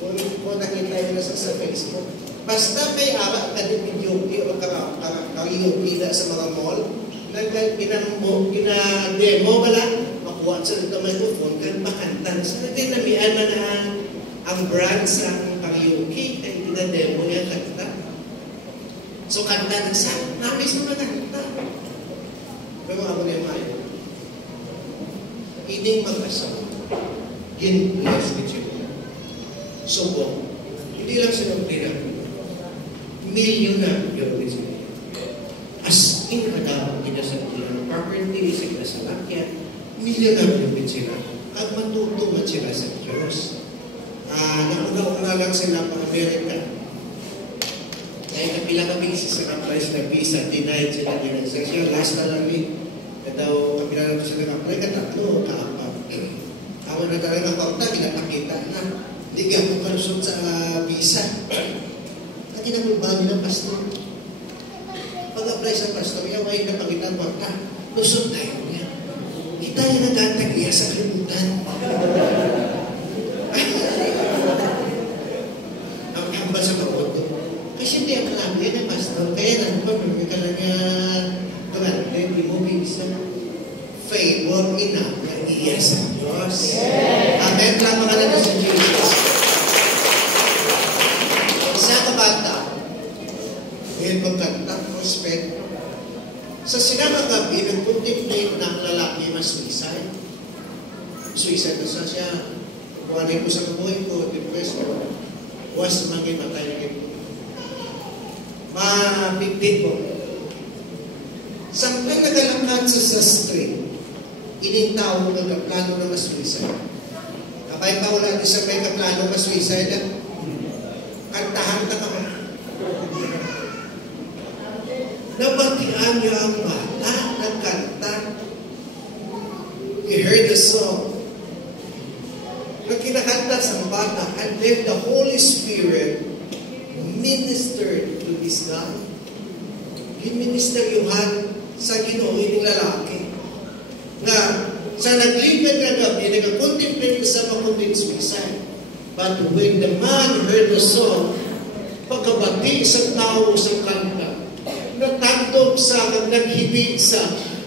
Kung nakita nyo na sa Facebook. Basta may awak ka din video o karaoke sa mga mall, kina-demo wala, makuha sa ito microphone, kan makantan. So, natinamihan man ang brand sa karaoke, kaya kina-demo niya kanta. So, kanta na sa, namis mo na kanta. Pero ako niya maayo. Ining mag-asawa, gin-bless ni Chile. So, hindi lang siya mag-pinag. Millionaire yun ni Chile. As in kadawang kinasal nila ng property, sila sa lakyan, milyonaryo din sila. At matutuman sila sa Diyos. Nauna-una lang sila pang Amerika. Dahil kapilang kami sa price na visa, denied sila din ang section. Last na lang daw kapilang sila ng apply, katatlo, kaapat. Awan na talaga kauta, kinapakita na. Hindi ka malusot sa visa. At kinapulbahan nila, pastor. Pag-apply sa pastor, yung ay napagitan mo, lusot tayo niya. Kita yung natatagya sa kalimutan. na, kaya na pastor, kaya na, may ka lang yan, di mo bisa favor ina na iya sa Diyos. Amen. Lama ka na sa Jesus. Sa kabata, ngayon magkanta, respect. Sa sinamang gabi, nag-contemplate ng lalaki mas suicide. Suicide na siya. Kuhanin ko sa buhay ko, depressed ko. Was magimatay na ito. Mapigpig ko. Sampai nagalangkat sa street, inintao ng kaplano na mas-suicide. Kapay pa wala din sa may kaplano mas-suicide, kantahan na ka. Nabatian niya ang bata, nagkanta. He heard the song. Nagkinakanta sa bata, and then the Holy Spirit ministered to this guy. Minister sa Ginoo yung lalaki na sa naglibad na gabi, nag-contemplate sa makundin suicide. But when the man heard the song, pagkabati sa tao sa kanta, natandog sa naghibig sa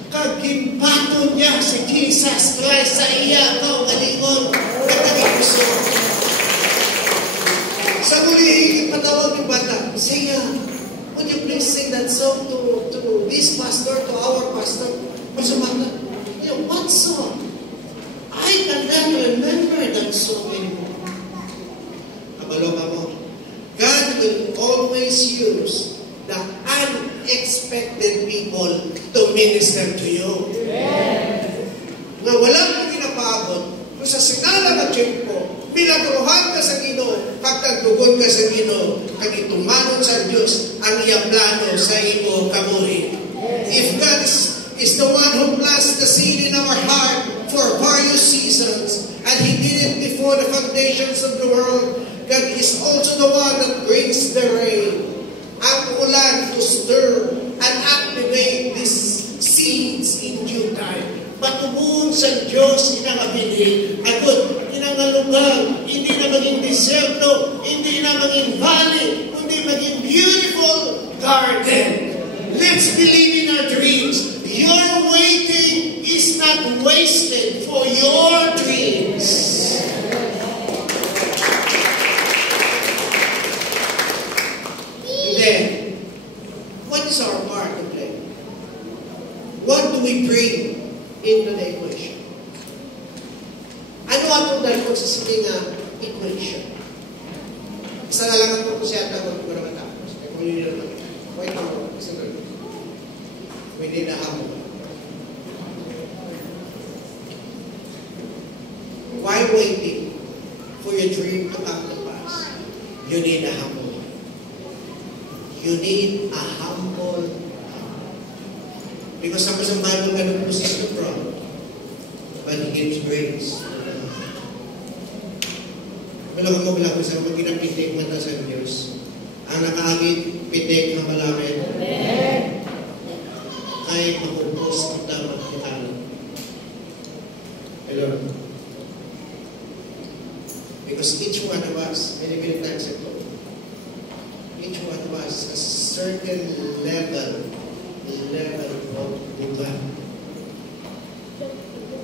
kagimpato niya si Jesus Christ sa iya kau galingon nagkagipuso. Sa muli, patawag yung bata, siya, would you please sing that song to this pastor, to our pastor? Pasumata, what song? I cannot remember that song anymore. Kabalo ka mo. God will always use the unexpected people to minister to you. Nga walang pinapagod, kung sa sinala na tiyempo, milagruhan ka sa Ginoo, pagtagdugon ka sa Ginoo, kag itumanon sa Diyos ang iya plano sa imo kabuhi. If God is the one who plants the seed in our heart for various seasons, and He did it before the foundations of the world, God is also the one that brings the rain, ang ulan to stir and activate these seeds in due time. Patubuon sa Diyos inangabilin. Agad, inangalugang, hindi na maging deserto, hindi na maging valley, kundi maging beautiful garden. Let's believe in our dreams. Your waiting is not wasted for your dreams. And then, what is our part to play? What do we bring into the equation? Ano atong dahil ko sa sige nga equation? Isa na lang ako siya tapos ko naman tapos. Kung yun yun naman. Wait ako. Isa na lang. We need a humble. Why waiting for your dream to come to pass? You need a humble. You need a humble. Because sa Bible, ganun po sa problem. But He gives grace. Bilang ko sa magkinapitik mata sa Diyos. Ang nakaagit, pitik ang malamin. Ay makupos ang tamang kitalan. Hello. Because each one of us, many times ago, each one of us has a certain level of bukan.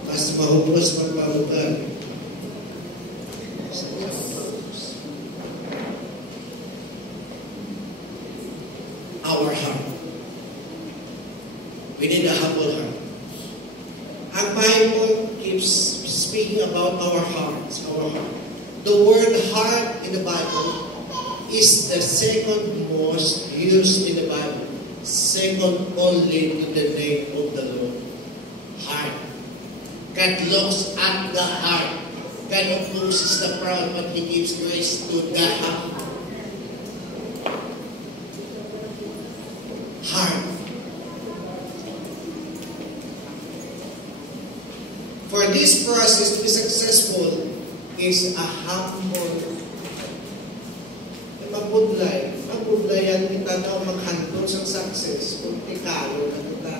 Mas mahupos magpabukan. Our heart. We need a humble heart. Ang Bible keeps speaking about our hearts. Our heart. The word heart in the Bible is the second most used in the Bible. Second only to the name of the Lord. Heart. God looks at the heart. God opposes the proud, but He gives grace to the heart. Heart. For this process to be successful is a humble. Mabudlayan kita na maghandol sa success kung ikalo na kita.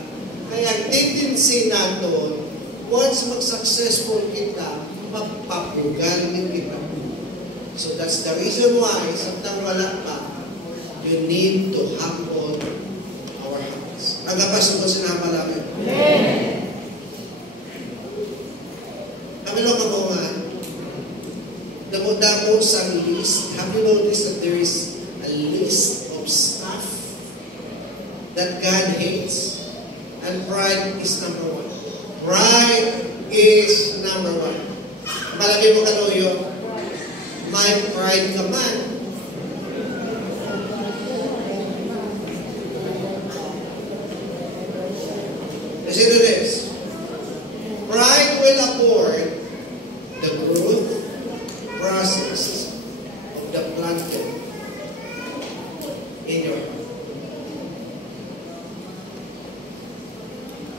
Kaya tendency natin, once mag-successful kita, mapapugan din kita. So that's the reason why, samtang wala pa, you need to humble our hearts. Agapasok sa namin. Kami lang ako nga, damo-damo sa list. Have you noticed that there is a list of stuff that God hates? And pride is number one. Pride is number one. Malaki mo kanuyo, may pride ka man. Listen to this. Pride will abort the growth process of the planted in your heart.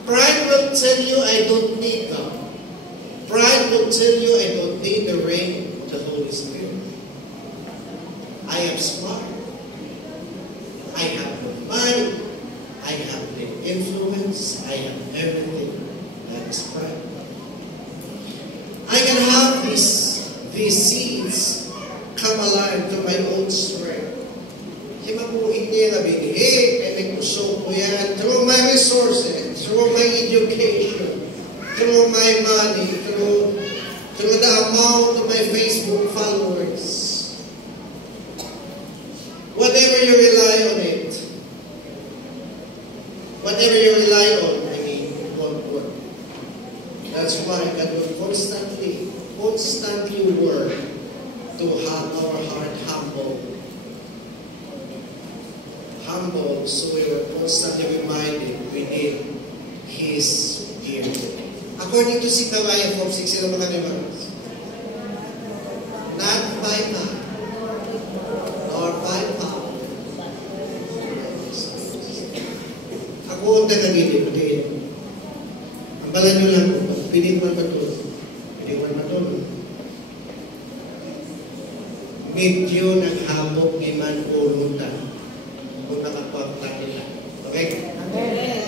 Pride will tell you, I don't need God. Pride will tell you, I don't need the rain of the Holy Spirit. I am smart. I have the money. I have the influence. I have everything. That is pride. I can have these seeds come alive to my own strength. Hindi nga binigay, pinagpuso ko yan through my resources, through my education, through my money, through the amount of my Facebook followers. Whatever you rely on it, whatever you rely on, it won't work. That's why God will constantly work to have our heart humble. Humble, so we were constantly reminded we need His ear. According to Zechariah 4:6, sino ba kami maras? Not by man, nor by power. Ako ang nagagilid, ang balan nyo lang po, piling man matulog. Piling man matulog. Medyo naghabok iman ulundan kung nakapagta nila. Okay? Amen.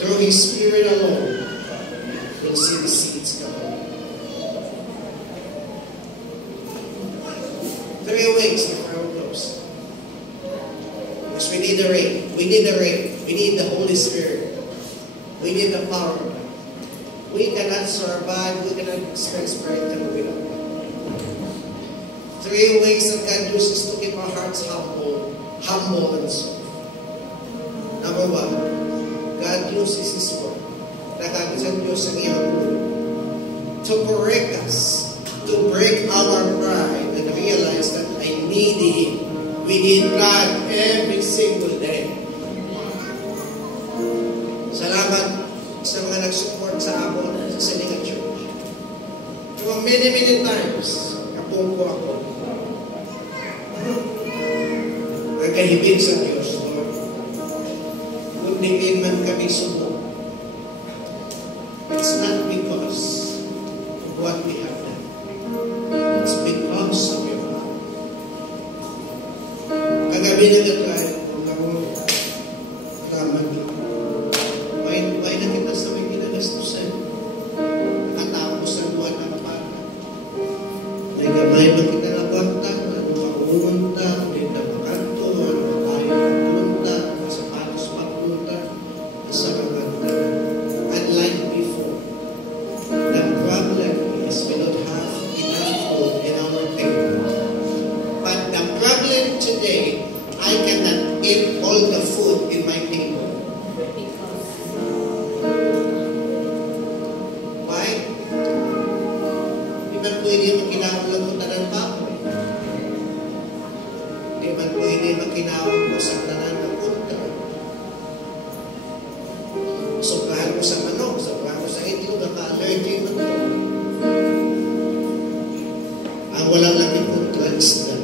Through His Spirit alone, we'll see the seeds come. 3 ways before we close. Because we need the rain. We need the rain. We need the Holy Spirit. We need the power. We cannot survive. We cannot experience spiritual will. 3 ways that God uses to keep our hearts humble and soft. Number 1, God uses His word. Nakagisan Diyos ang iyang word to correct us, to break our pride and realize that I need Him. We need God every single day. Salamat sa mga nag-support sa amin sa Saligan Church. Pero many times, kapong ko ako. Nagkahibig sa Diyos, Lord. Kundiin man kami subok. It's not because of what we have done. It's because of your love. Kagabi na gagawin kung ako tama dito. Why na kita sa may ginagastusan? Nakatapos ang buwan ng bata. May gamay ba kita na bata? Ano mauunta? May nabakanto? Ano mabayo magpunta? Sa panos magpunta? Sa maganda. Unlike before, the problem is we don't have enough food in our table. But the problem today, I cannot eat all the food in my table. Why? Di man pwede makinawag ko tanan baboy. Di man pwede makinawag ko sa tanan ng punta. Sobrahan ko sa manok, sobrahan ko sa itlog, naka-allergy man ko. Ang walang laki kong isda.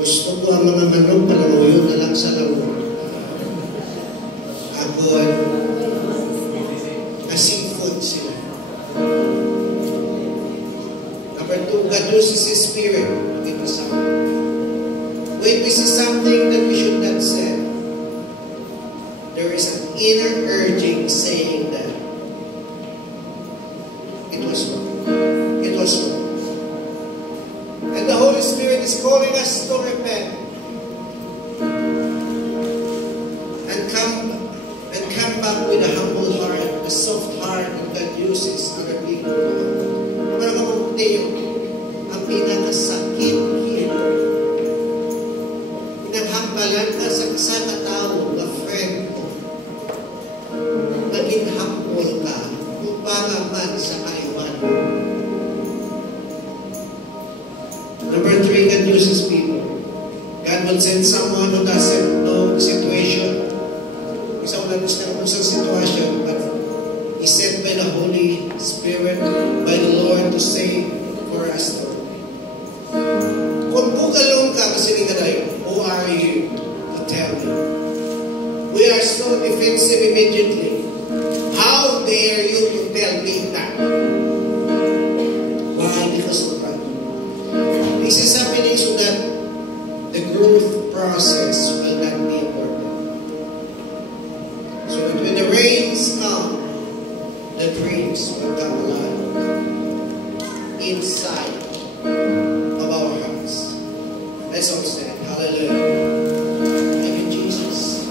Gusto ko ang mga manok palamuyo na lang sa lawon. Ako seafood sila. Number 2, God uses His Spirit. Ito sa when we see something that we should not say, there is an inner urging saying that it was wrong. It was wrong. Holy Spirit is calling us to repent and come back with a humble heart, a soft heart that God uses other people. Para mabuti ang pinakasakit here. Pinaghambalan ka sa isang tao, na friend ko. Naging humble ka kung para man sa kaiwan. Number 3, God uses people. God will send someone who doesn't know the situation. Isang understand kung saan sitwasyon, but He sent by the Holy Spirit, by the Lord to save for us. Kung bukalong ka kasi nga tayo, who are you to tell me? We are so defensive immediately. How dare you to tell me that? Why? Because of that. This is happening so that the growth process will not be aborted. So that when the rains come, the dreams will come alive inside of our hearts. Let's all stand. Hallelujah. Thank you, Jesus.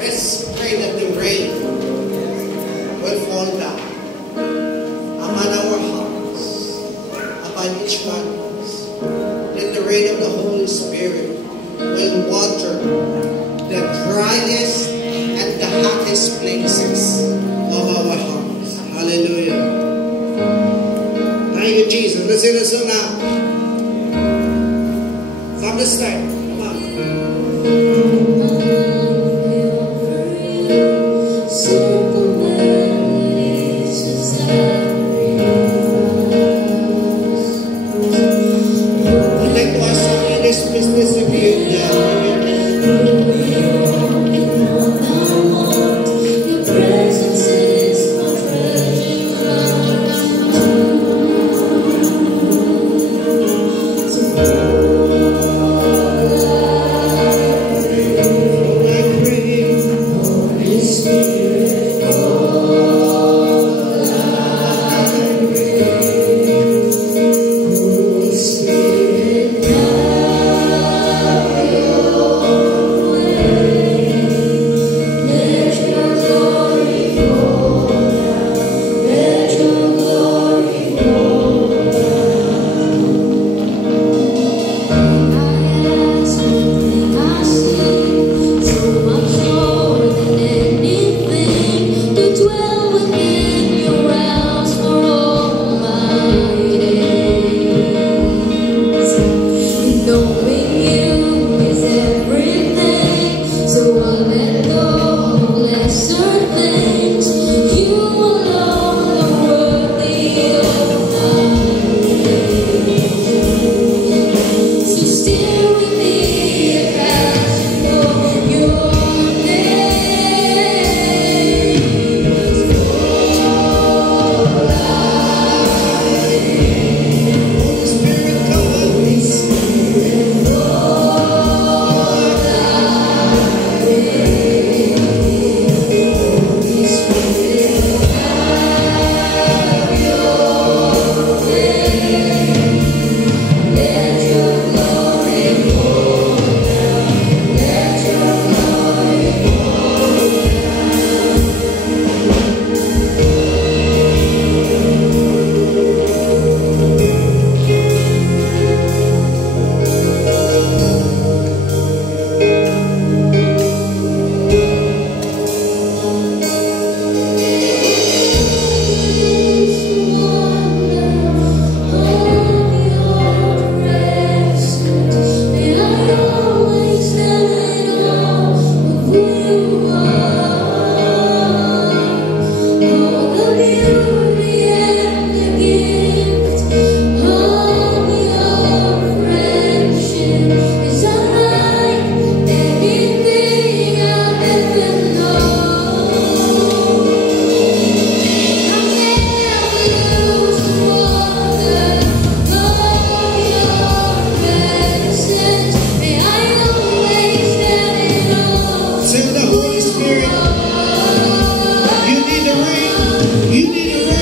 Let's pray that the rain will fall down upon our hearts, upon each one of us. That the rain of the Holy Spirit will water the driest and the hottest places of our hearts. Hallelujah. Thank you, Jesus. Let's sing the song now. From the start. Come on. I'd like to ask some of this business of you now. You need the rain.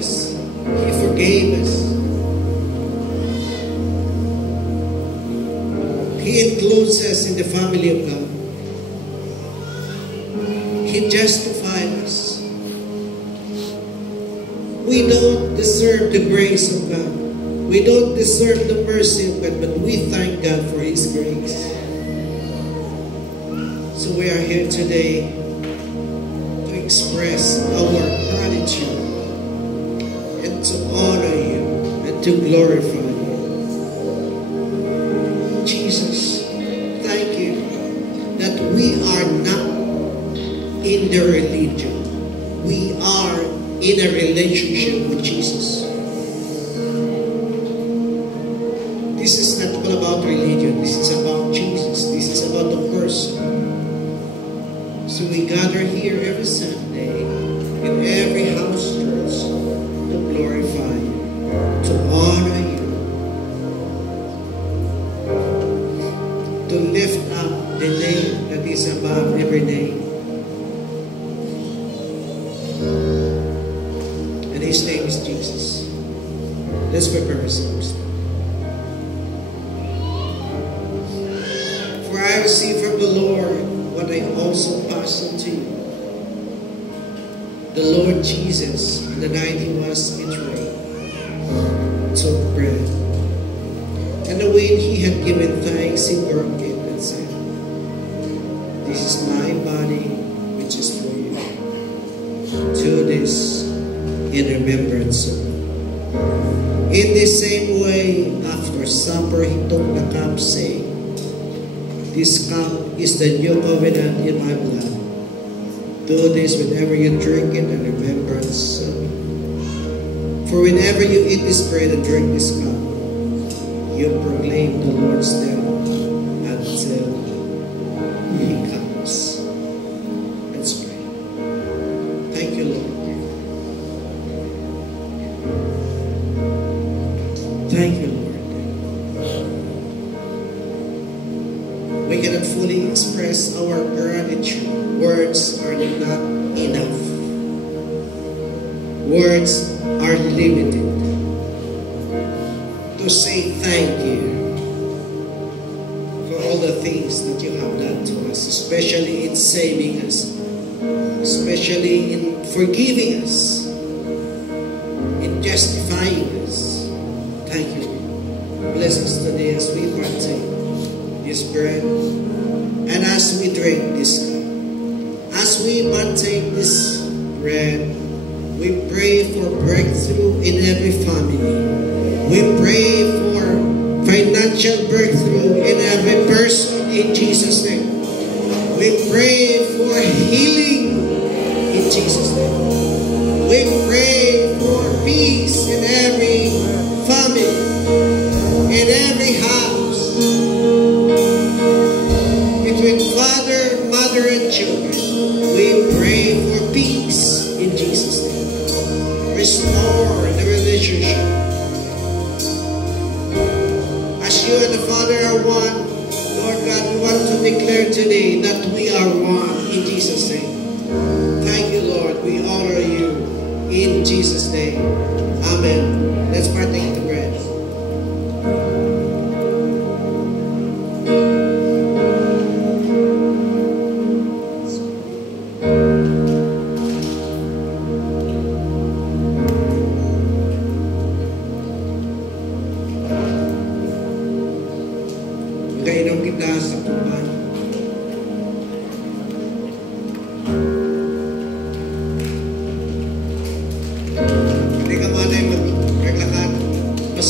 us. He forgave us. He includes us in the family of God. He justified us. We don't deserve the grace of God. We don't deserve the mercy of God, but we thank God for His grace. So we are here today to express our gratitude and to honor You and to glorify You. Jesus, thank You that we are not in the religion. We are in a relationship with Jesus. This is not all about religion. This is about Jesus. This is about the person. So we gather here every Sunday in every house church to glorify You, to honor You, to lift up the name that is above every name. And His name is Jesus. Let's prepare ourselves. For I received from the Lord what I also passed on to you. The Lord Jesus, on the night He was betrayed, took bread. And when He had given thanks, He broke it and said, "This is my body, which is for you. Do this in remembrance of me." In the same way, after supper, He took the cup, saying, "This cup is the new covenant in my blood. Do this whenever you drink it in remembrance of me. For whenever you eat this bread and drink this cup, you proclaim the Lord's death until He comes." Let's pray. Thank You, Lord. Thank You, Lord. We cannot fully express our gratitude. Words are not enough. Words are limited to say thank You for all the things that You have done to us, especially in saving us, especially in forgiving us, in justifying us. Thank You. Bless us today as we partake this bread and as we drink this cup. As we partake this bread, we pray for breakthrough in every family. We pray for financial breakthrough in every person in Jesus' name. We pray for healing in Jesus' name. We pray for peace in every family, in every house, between father, mother, and children. We pray for peace in Jesus' name. Restore the relationship. As You and the Father are one, Lord God, we want to declare today that we are one in Jesus' name. Thank You, Lord. We honor You in Jesus' name. Amen. Let's partake the bread. Kainom kita sa Tuhan. Hindi ka man ay maglakad, mas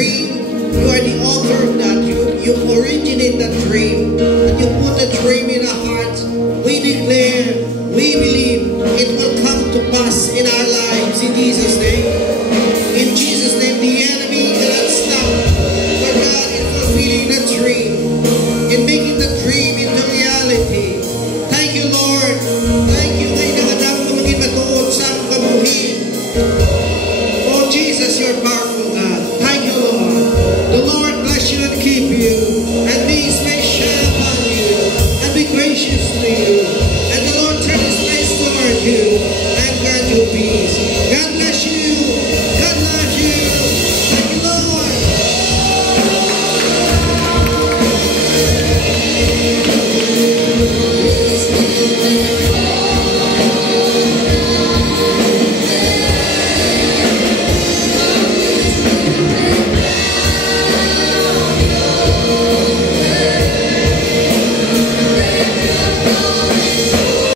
dream. You are the author of that. You originate that dream. And you put a dream in our hearts. We declare, we believe it will come to pass in our lives in Jesus' name.